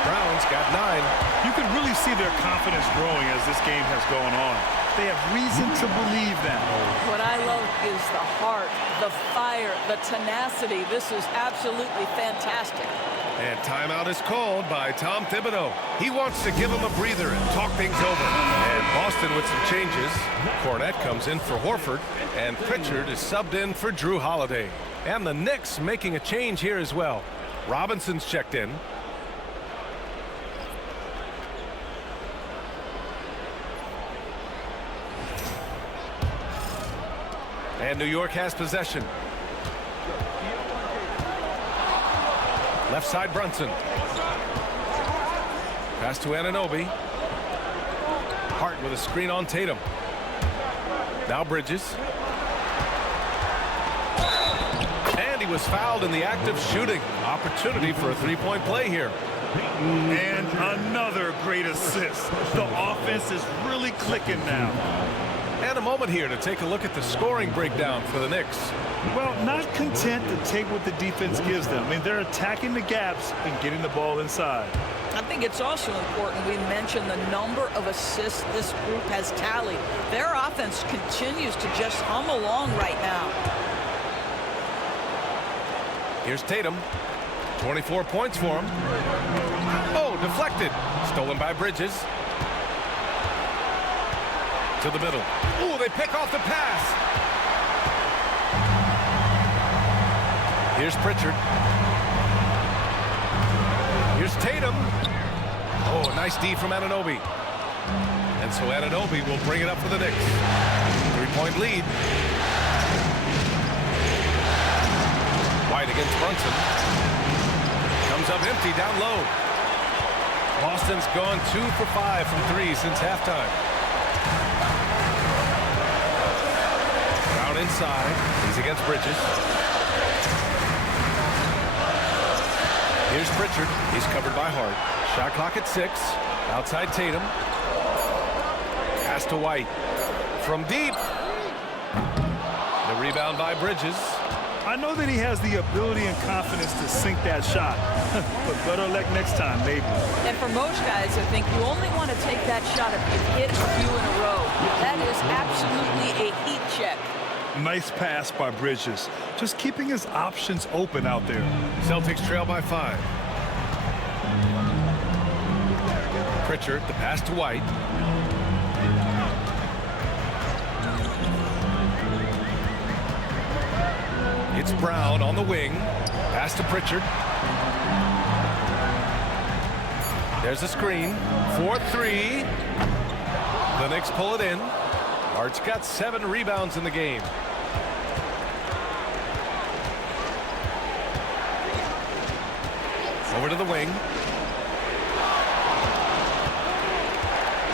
Brown's got 9. You can really see their confidence growing as this game has gone on. They have reason to believe that. What I love is the heart, the fire, the tenacity. This is absolutely fantastic. And timeout is called by Tom Thibodeau. He wants to give him a breather and talk things over. And Boston with some changes. Cornette comes in for Horford. And Pritchard is subbed in for Drew Holiday. And the Knicks making a change here as well. Robinson's checked in. And New York has possession. Left side Brunson. Pass to Anunoby. Hart with a screen on Tatum. Now Bridges. And he was fouled in the act of shooting. Opportunity for a 3-point play here. And another great assist. The offense is really clicking now. And a moment here to take a look at the scoring breakdown for the Knicks. Well, not content to take what the defense gives them. I mean, they're attacking the gaps and getting the ball inside. I think it's also important we mention the number of assists this group has tallied. Their offense continues to just hum along right now. Here's Tatum. 24 points for him. Oh, deflected. Stolen by Bridges. To the middle. Ooh, they pick off the pass. Here's Pritchard. Here's Tatum. Oh, nice D from Anunoby. And so Anunoby will bring it up for the Knicks. 3-point lead. White against Brunson. Comes up empty down low. Boston's gone 2 for 5 from 3 since halftime. Brown inside. He's against Bridges. Here's Pritchard. He's covered by Hart. Shot clock at 6. Outside Tatum. Pass to White. From deep. No Rebound by Bridges. I know that he has the ability and confidence to sink that shot, but better luck next time, maybe. And for most guys, I think you only want to take that shot if you've hit a few in a row. That is absolutely a heat check. Nice pass by Bridges. Just keeping his options open out there. Celtics trail by 5. Pritchard, the pass to White. It's Brown on the wing. Pass to Pritchard. There's a screen. 4-3. The Knicks pull it in. Hart's got 7 rebounds in the game. Over to the wing.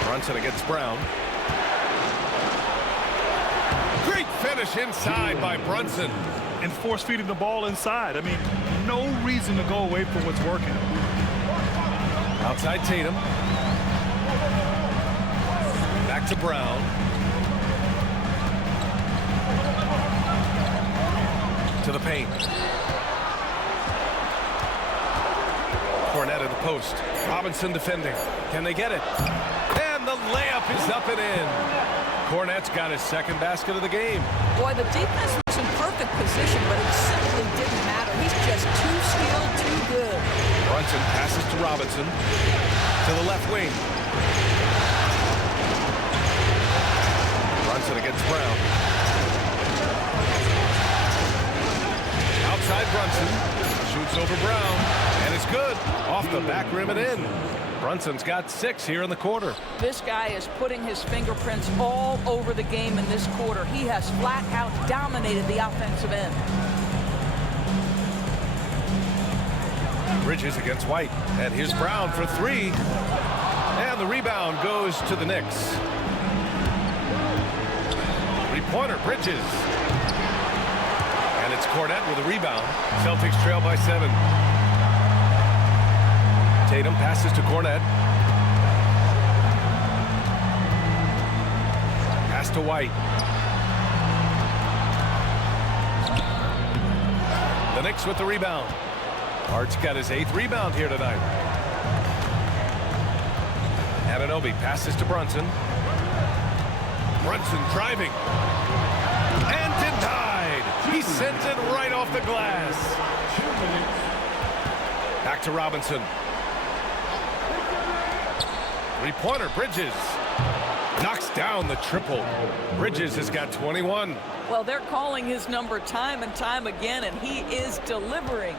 Brunson against Brown. Great finish inside by Brunson. And force feeding the ball inside. I mean, no reason to go away from what's working. Outside Tatum. Back to Brown. To the paint. Cornette at the post. Robinson defending. Can they get it? And the layup is up and in. Cornette's got his second basket of the game. Boy, the defense was in perfect position, but it simply didn't matter. He's just too skilled, too good. Brunson passes to Robinson. To the left wing. Brunson against Brown. Outside Brunson. Shoots over Brown. And it's good. Off the back rim and in. Brunson's got 6 here in the quarter. This guy is putting his fingerprints all over the game in this quarter. He has flat out dominated the offensive end. Bridges against White. And here's Brown for 3. And the rebound goes to the Knicks. 3-pointer, Bridges. And it's Cornette with a rebound. Celtics trail by 7. Tatum passes to Cornette. Pass to White. The Knicks with the rebound. Hart's got his 8th rebound here tonight. Anunoby passes to Brunson. Brunson driving. And denied. He sends it right off the glass. Back to Robinson. 3-pointer, Bridges. Knocks down the triple. Bridges has got 21. Well, they're calling his number time and time again, and he is delivering.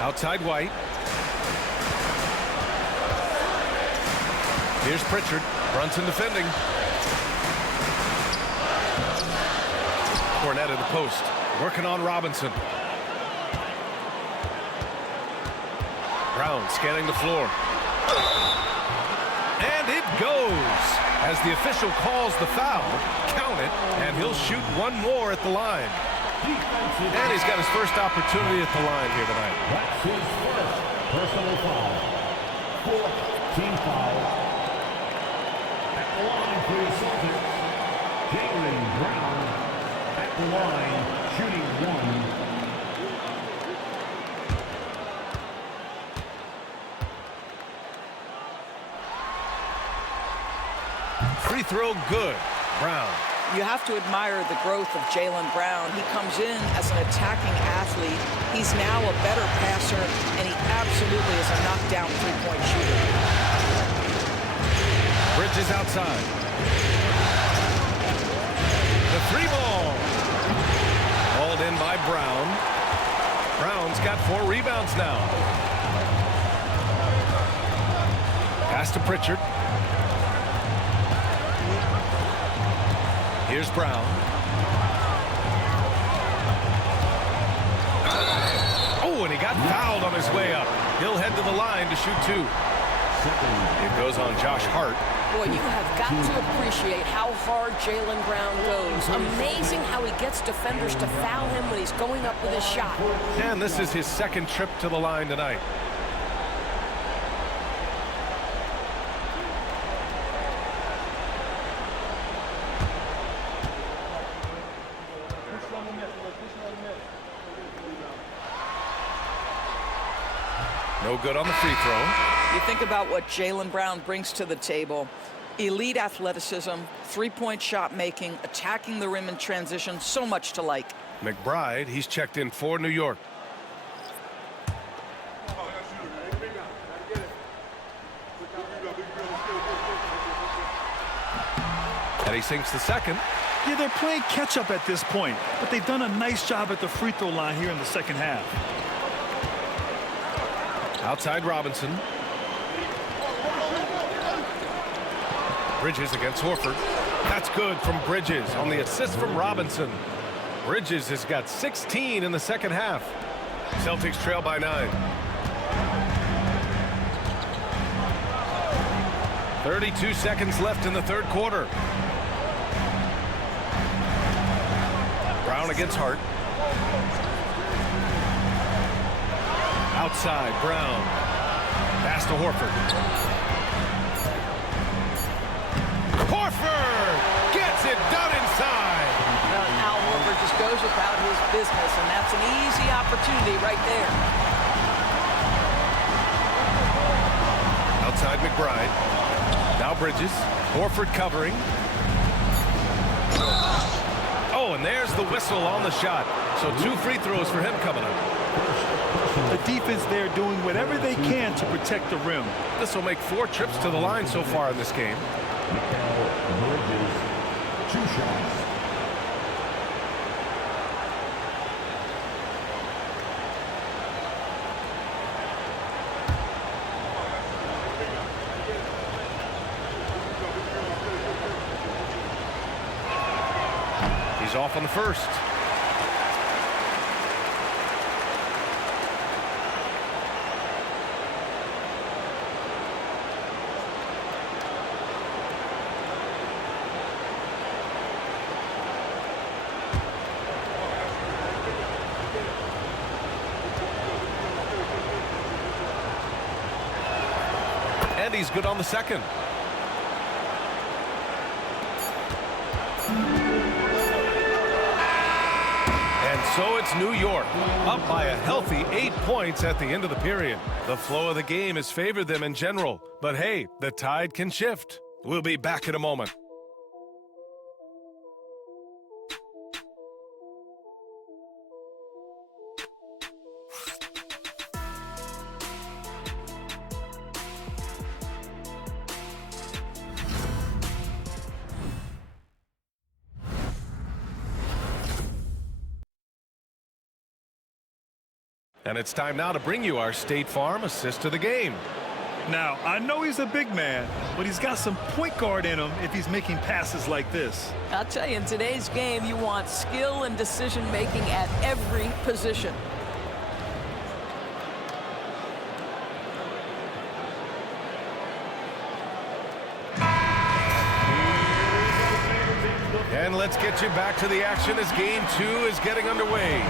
Outside White. Here's Pritchard. Brunson defending. Cornette at the post. Working on Robinson. Brown scanning the floor. And it goes. As the official calls the foul, count it, and he'll shoot one more at the line. And he's got his first opportunity at the line here tonight. That's his first personal foul. 4th team foul. At the line for the Celtics, Jaylen Brown. At the line, shooting 1. Free throw good. Brown. You have to admire the growth of Jaylen Brown. He comes in as an attacking athlete. He's now a better passer, and he absolutely is a knockdown three-point shooter. Bridges outside. The 3-ball. Hauled in by Brown. Brown's got 4 rebounds now. Pass to Pritchard. Here's Brown. Oh, and he got fouled on his way up. He'll head to the line to shoot 2. It goes on Josh Hart. Boy, you have got to appreciate how hard Jaylen Brown goes. Amazing how he gets defenders to foul him when he's going up with his shot. And this is his 2nd trip to the line tonight. No good on the free throw. You think about what Jaylen Brown brings to the table. Elite athleticism, three-point shot making, attacking the rim in transition, so much to like. McBride, he's checked in for New York. And he sinks the second. Yeah, they're playing catch-up at this point, but they've done a nice job at the free throw line here in the second half. Outside Robinson. Bridges against Horford. That's good from Bridges on the assist from Robinson. Bridges has got 16 in the second half. Celtics trail by 9. 32 seconds left in the third quarter. Brown against Hart. Outside, Brown. Pass to Horford. Horford gets it done inside. Al Horford just goes about his business, and that's an easy opportunity right there. Outside McBride. Now Bridges. Horford covering. Oh, and there's the whistle on the shot. So 2 free throws for him coming up. The defense there doing whatever they can to protect the rim. This will make 4 trips to the line so far in this game. Bridges, 2 shots. He's off on the first. And he's good on the second. And so it's New York, up by a healthy 8 points at the end of the period. The flow of the game has favored them in general, but hey, the tide can shift. We'll be back in a moment. And it's time now to bring you our State Farm assist to the game. Now, I know he's a big man, but he's got some point guard in him if he's making passes like this. I'll tell you, in today's game, you want skill and decision-making at every position. And let's get you back to the action as game 2 is getting underway.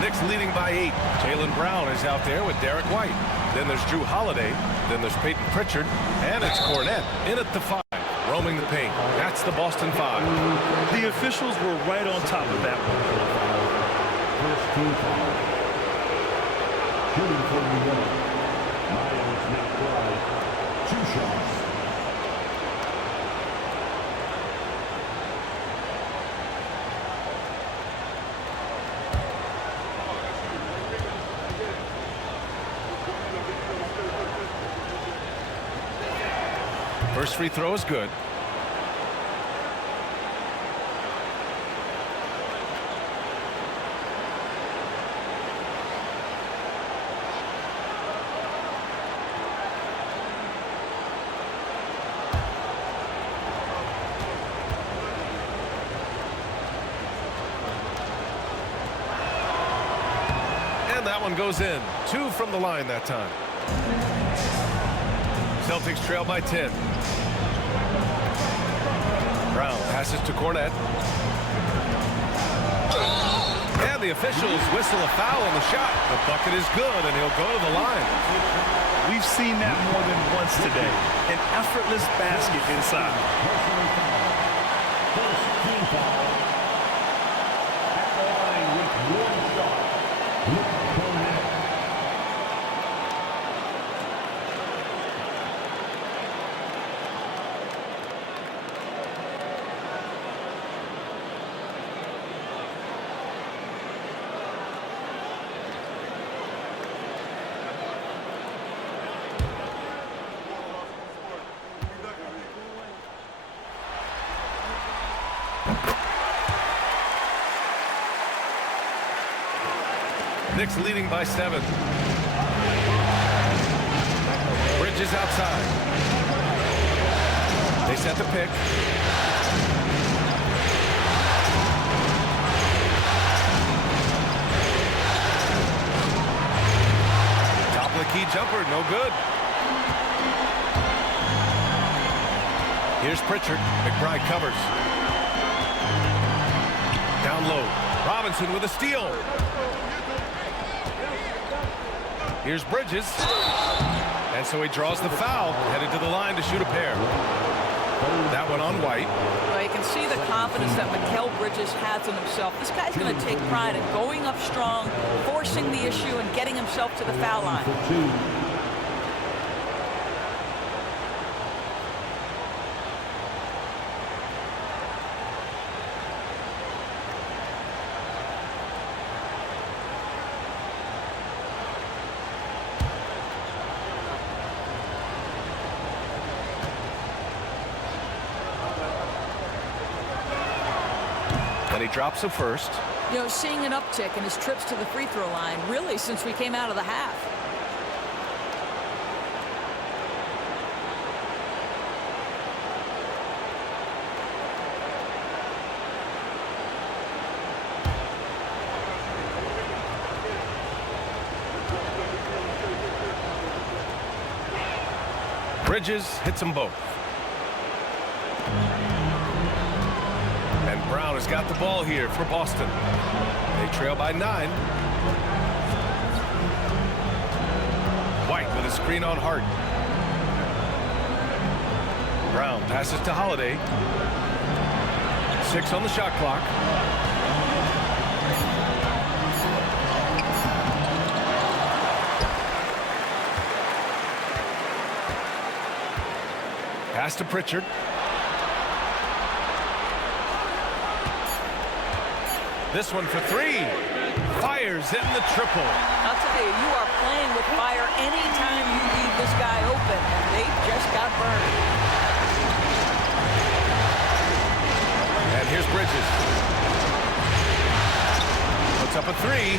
Knicks leading by 8. Jaylen Brown is out there with Derek White. Then there's Drew Holiday. Then there's Peyton Pritchard. And it's Cornette in at the 5, roaming the paint. That's the Boston 5. The officials were right on top of that one. First team foul. Shooting for New York. Miles McBride, 2 shots. First free throw is good. And that one goes in. 2 from the line that time. Celtics trail by 10. Brown passes to Cornette. And the officials whistle a foul on the shot. The bucket is good, and he'll go to the line. We've seen that more than once today. An effortless basket inside. First team foul. At the line with 1 shot. Cornette. Knicks leading by 7. Bridges outside. They set the pick. Top of the key jumper, no good. Here's Pritchard. McBride covers. Down low. Robinson with a steal. Here's Bridges. And so he draws the foul, headed to the line to shoot a pair. That one on White. Well, you can see the confidence that Mikal Bridges has in himself. This guy's going to take pride in going up strong, forcing the issue, and getting himself to the foul line. And he drops a first. You know, seeing an uptick in his trips to the free throw line, really, since we came out of the half. Bridges hits them both. And Brown has got the ball here for Boston. They trail by 9. White with a screen on Hart. Brown passes to Holiday. 6 on the shot clock. Pass to Pritchard. This one for 3. Fires in the triple. I'll tell you, you are playing with fire anytime you leave this guy open, and they just got burned. And here's Bridges. Puts up a 3.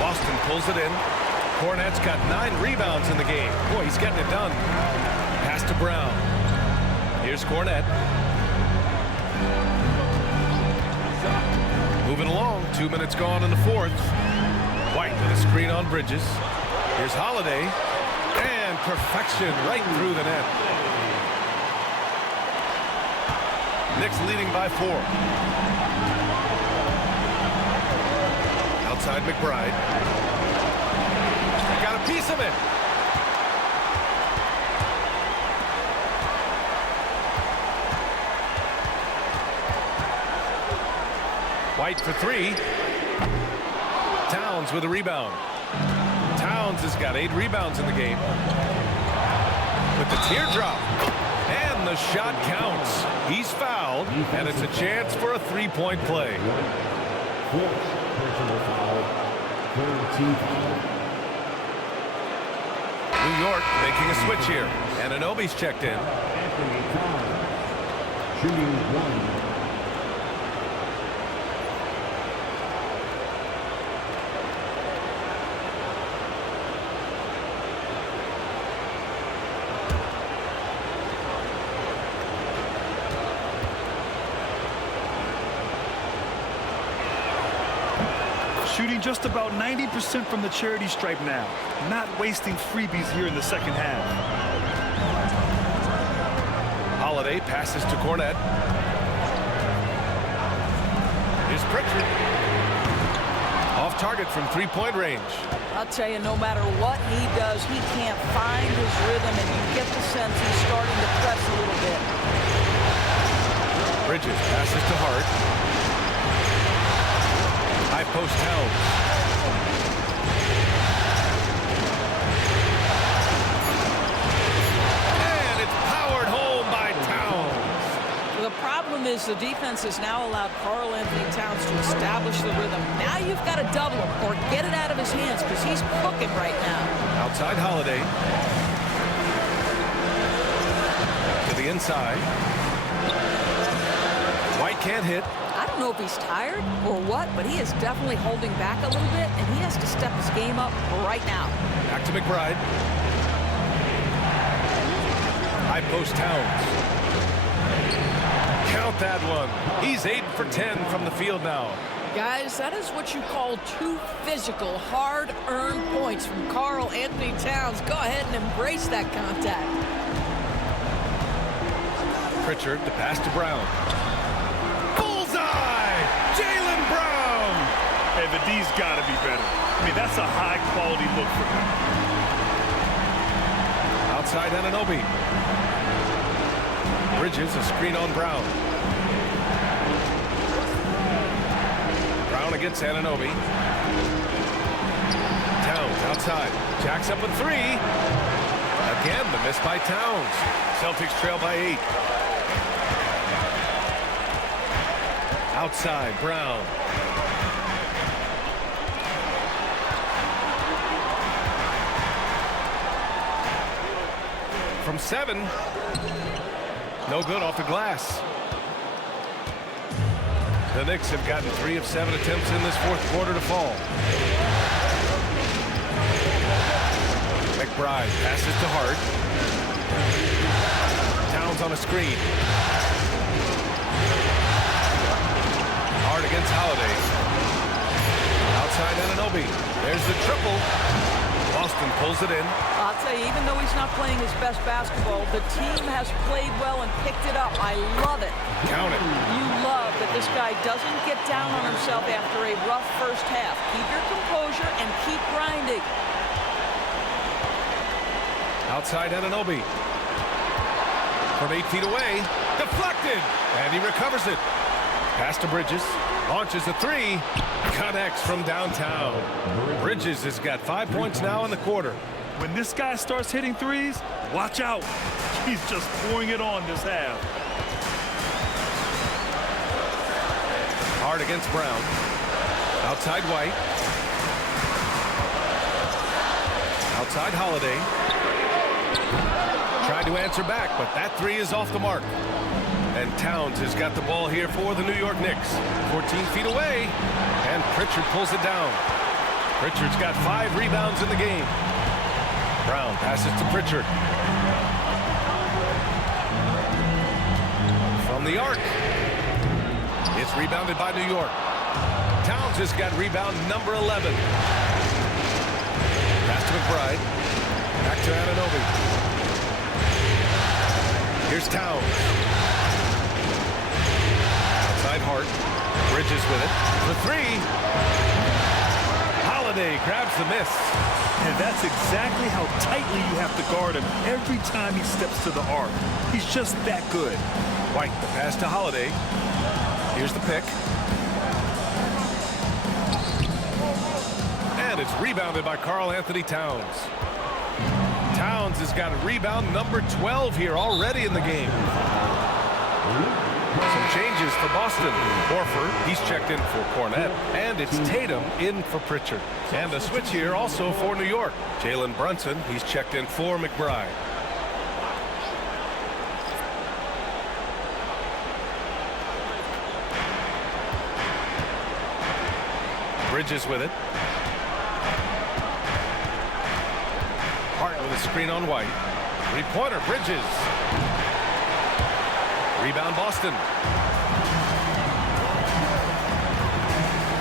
Boston pulls it in. Cornette's got 9 rebounds in the game. Boy, he's getting it done. Pass to Brown. Here's Cornette. Moving along, 2 minutes gone in the 4th. White with a screen on Bridges. Here's Holiday. And perfection right through the net. Knicks leading by 4. Outside McBride. Got a piece of it. White for 3. Towns with a rebound. Towns has got 8 rebounds in the game. With the teardrop. And the shot counts. He's fouled, and it's a chance for a 3-point play. 4th personal foul. 3rd team foul. New York making a switch here. And Anunoby's checked in. Anthony Towns shooting 1. Shooting just about 90% from the charity stripe now. Not wasting freebies here in the second half. Holiday passes to Cornette. Here's Pritchard. Off target from 3-point range. I'll tell you, no matter what he does, he can't find his rhythm, and you get the sense he's starting to press a little bit. Bridges passes to Hart. High post Towns. And it's powered home by Towns. The problem is the defense has now allowed Karl Anthony Towns to establish the rhythm. Now you've got to double him or get it out of his hands because he's cooking right now. Outside Holiday. To the inside. White can't hit. I don't don't know if he's tired or what, but he is definitely holding back a little bit, and he has to step his game up right now. Back to McBride. High post Towns. Count that one. He's 8 for 10 from the field now. Guys, that is what you call two physical, hard-earned points from Karl Anthony Towns. Go ahead and embrace that contact. Pritchard, the pass to Brown. Bullseye! Jaylen Brown! Hey, the D's got to be better. I mean, that's a high-quality look for him. Outside Anunoby. Bridges, a screen on Brown. Brown against Anunoby. Towns outside. Jacks up a 3. Again, the miss by Towns. Celtics trail by 8. Outside, Brown. From 7. No good off the glass. The Knicks have gotten 3 of 7 attempts in this fourth quarter to fall. McBride passes to Hart. Towns on a screen. Hart against Holiday. Outside Anunoby. There's the triple. Boston pulls it in. I'll tell you, even though he's not playing his best basketball, the team has played well and picked it up. I love it. Count it. You love that this guy doesn't get down on himself after a rough first half. Keep your composure and keep grinding. Outside Anunoby. From 8 feet away. Deflected. And he recovers it. Pass to Bridges. Launches a 3. Connects from downtown. Bridges has got 5 points now in the quarter. When this guy starts hitting threes, watch out. He's just pouring it on this half. Hard against Brown. Outside White. Outside Holiday. Tried to answer back, but that 3 is off the mark. And Towns has got the ball here for the New York Knicks. 14 feet away, and Pritchard pulls it down. Pritchard's got 5 rebounds in the game. Brown passes to Pritchard. From the arc. It's rebounded by New York. Towns has got rebound number 11. Pass to McBride. Back to Anunoby. Here's Towns. Outside Hart. Bridges with it. For 3. Holiday grabs the miss. And that's exactly how tightly you have to guard him every time he steps to the arc. He's just that good. White, the pass to Holiday. Here's the pick. And it's rebounded by Karl Anthony Towns. Towns has got a rebound number 12 here already in the game. Some changes for Boston. Horford, he's checked in for Cornette. And it's Tatum in for Pritchard. And a switch here also for New York. Jalen Brunson, he's checked in for McBride. Bridges with it. Hart with a screen on White. 3-pointer, Bridges. Rebound Boston.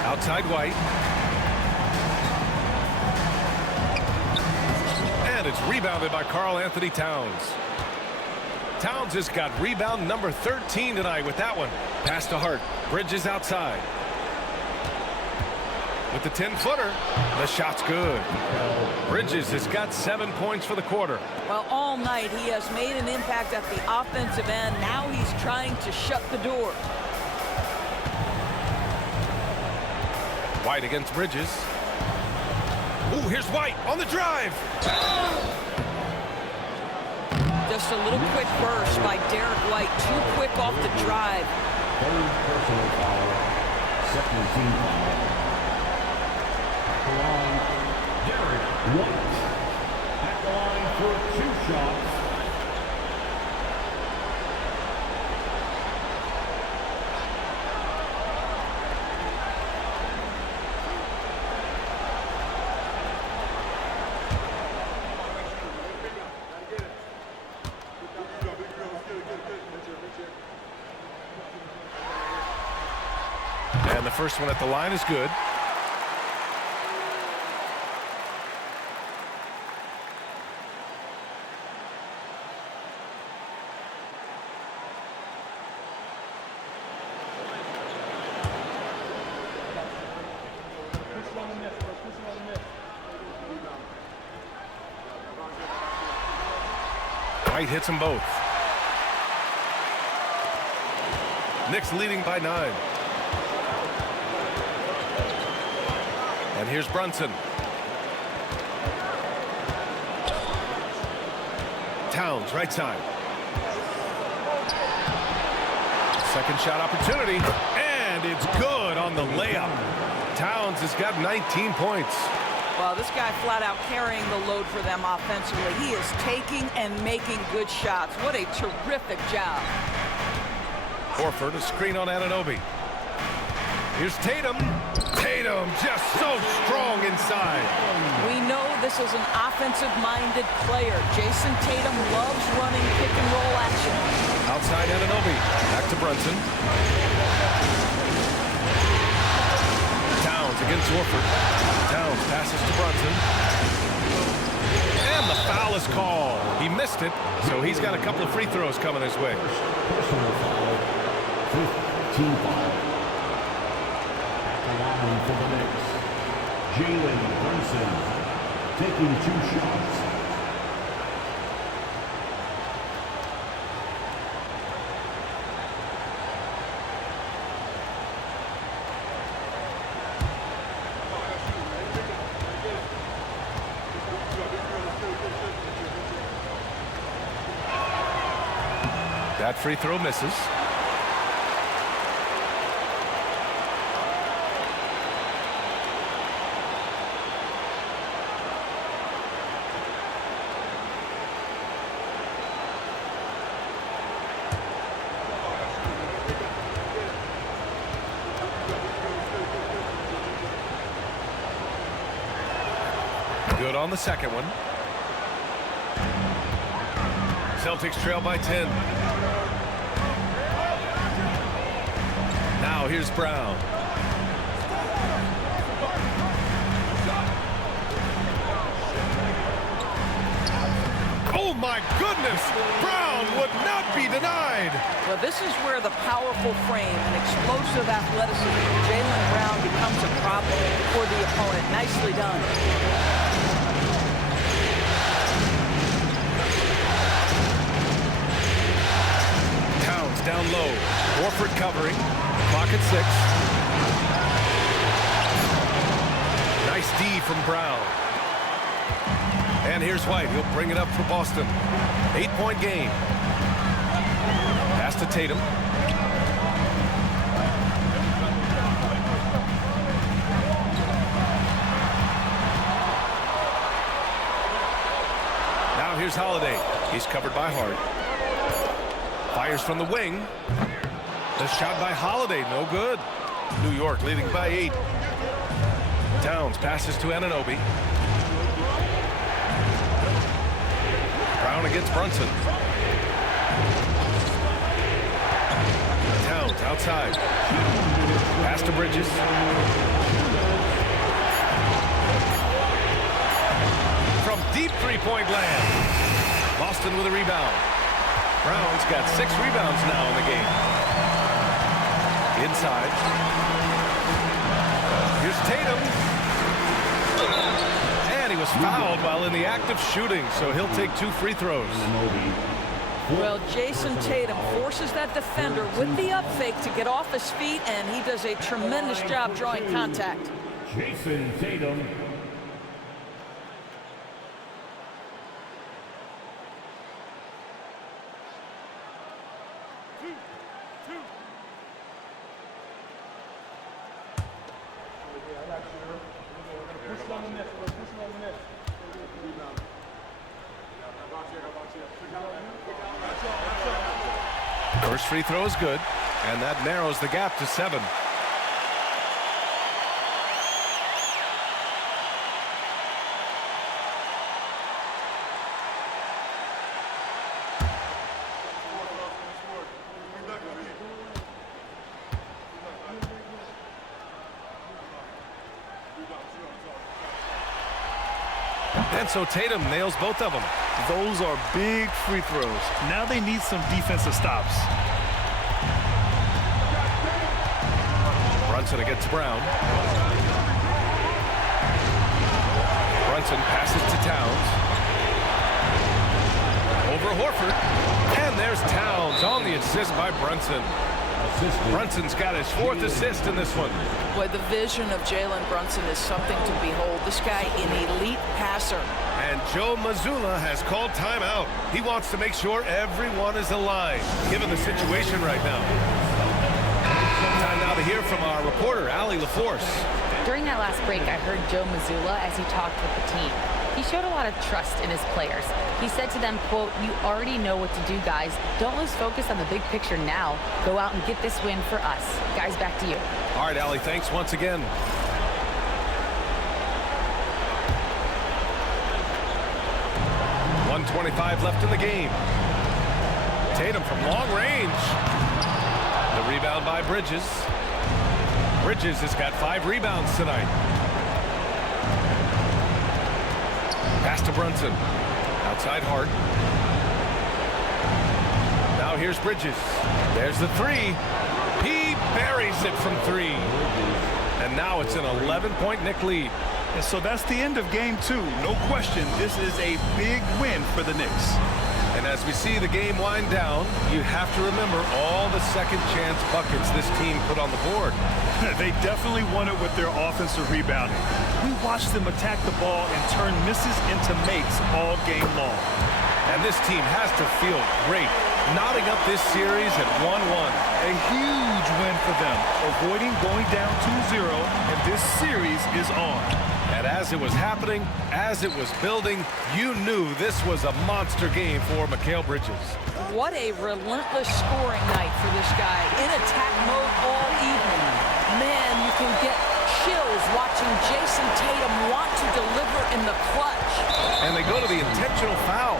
Outside White. And it's rebounded by Karl Anthony Towns. Towns has got rebound number 13 tonight with that one. Pass to Hart. Bridges outside. With the 10-footer, the shot's good. Bridges has got 7 points for the quarter. Well, all night he has made an impact at the offensive end. Now he's trying to shut the door. White against Bridges. Ooh, here's White on the drive. Just a little quick burst by Derek White. Too quick off the drive. Third personal foul. Second team foul. At the line, Derek White. At the line for 2 shots. And the first one at the line is good. White hits them both. Knicks leading by 9. And here's Brunson. Towns, right side. Second shot opportunity, and it's good on the layup. Towns has got 19 points. Well, this guy flat out carrying the load for them offensively. He is taking and making good shots. What a terrific job. Horford, a screen on Anunoby. Here's Tatum. Tatum just so strong inside. We know this is an offensive-minded player. Jason Tatum loves running pick-and-roll action. Outside Anunoby. Back to Brunson. Towns against Horford. Towns passes to Brunson. And the foul is called. He missed it, so he's got a couple of free throws coming his way. Personal foul, 15 foul. At the line for the Knicks, Jalen Brunson taking 2 shots. That free throw misses. Good on the second one. Celtics trail by 10. Now here's Brown. Oh my goodness! Brown would not be denied. Well, this is where the powerful frame and explosive athleticism of Jalen Brown becomes a problem for the opponent. Nicely done. Towns down low. Horford covering. Clock at 6. Nice D from Brown. And here's White. He'll bring it up for Boston. 8-point game. Pass to Tatum. Now here's Holiday. He's covered by Hart. Fires from the wing. The shot by Holiday, no good. New York leading by 8. Towns passes to Anunoby. Brown against Brunson. Towns outside. Pass to Bridges. From deep three-point land. Boston with a rebound. Brown's got 6 rebounds now in the game. Inside. Here's Tatum. And he was fouled while in the act of shooting, so he'll take 2 free throws. Well, Jason Tatum forces that defender with the up fake to get off his feet, and he does a tremendous job drawing contact. Jason Tatum. First free throw is good, and that narrows the gap to 7. And so Tatum nails both of them. Those are big free throws. Now they need some defensive stops. Brunson against Brown. Brunson passes to Towns. Over Horford. And there's Towns on the assist by Brunson. Brunson's got his 4th assist in this one. Boy, the vision of Jalen Brunson is something to behold. This guy, an elite passer. And Joe Mazzulla has called timeout. He wants to make sure everyone is aligned, given the situation right now. Time now to hear from our reporter, Allie LaForce. During that last break, I heard Joe Mazzulla as he talked with the team. He showed a lot of trust in his players. He said to them, quote, "You already know what to do, guys. Don't lose focus on the big picture now. Go out and get this win for us." Guys, back to you. All right, Allie, thanks once again. .125 left in the game. Tatum from long range. The rebound by Bridges. Bridges has got 5 rebounds tonight. Pass to Brunson. Outside Hart. Now here's Bridges. There's the 3. He buries it from 3. And now it's an 11-point Knicks lead. And so that's the end of game 2. No question, this is a big win for the Knicks. And as we see the game wind down, you have to remember all the second chance buckets this team put on the board. They definitely won it with their offensive rebounding. We watched them attack the ball and turn misses into makes all game long. And this team has to feel great, knotting up this series at 1-1. A huge win for them, avoiding going down 2-0, and this series is on. And as it was happening, as it was building, you knew this was a monster game for Mikal Bridges. What a relentless scoring night for this guy. In attack mode all evening. Man, you can get chills watching Jason Tatum want to deliver in the clutch. And they go to the intentional foul.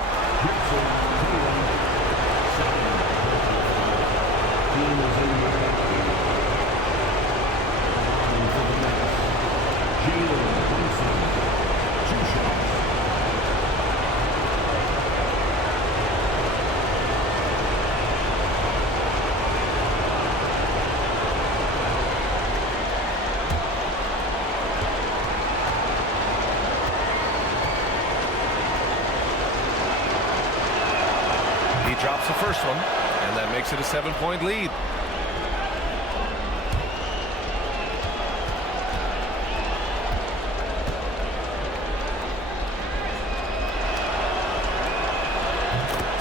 Drops the first one, and that makes it a 7-point lead.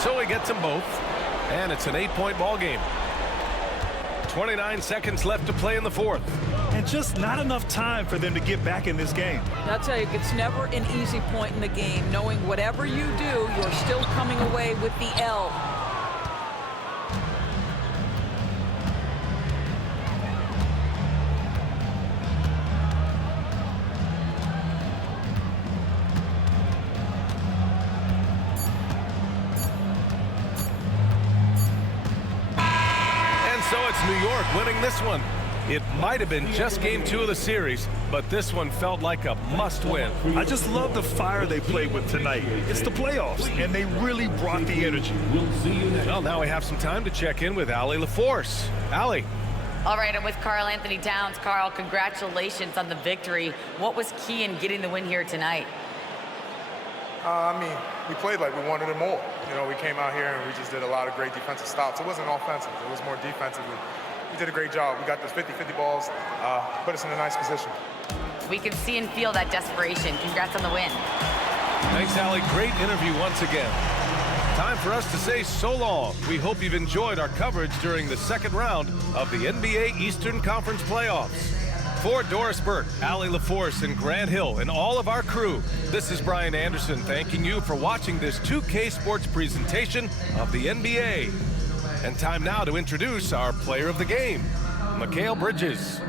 So he gets them both, and it's an 8-point ball game. 29 seconds left to play in the 4th. And just not enough time for them to get back in this game. I'll tell you, it's never an easy point in the game, knowing whatever you do, you're still coming away with the L. So it's New York winning this one. It might have been just game 2 of the series, but this one felt like a must-win. I just love the fire they played with tonight. It's the playoffs, and they really brought the energy. Well, now we have some time to check in with Allie LaForce. Allie. All right, I'm with Karl Anthony Towns. Karl, congratulations on the victory. What was key in getting the win here tonight? We played like we wanted it more. You know, we came out here and we just did a lot of great defensive stops. It wasn't offensive. It was more defensive. We did a great job. We got those 50-50 balls, put us in a nice position. We can see and feel that desperation. Congrats on the win. Thanks, Allie. Great interview once again. Time for us to say so long. We hope you've enjoyed our coverage during the 2nd round of the NBA Eastern Conference playoffs. For Doris Burke, Allie LaForce, and Grant Hill, and all of our crew, this is Brian Anderson thanking you for watching this 2K Sports presentation of the NBA. And time now to introduce our player of the game, Mikal Bridges.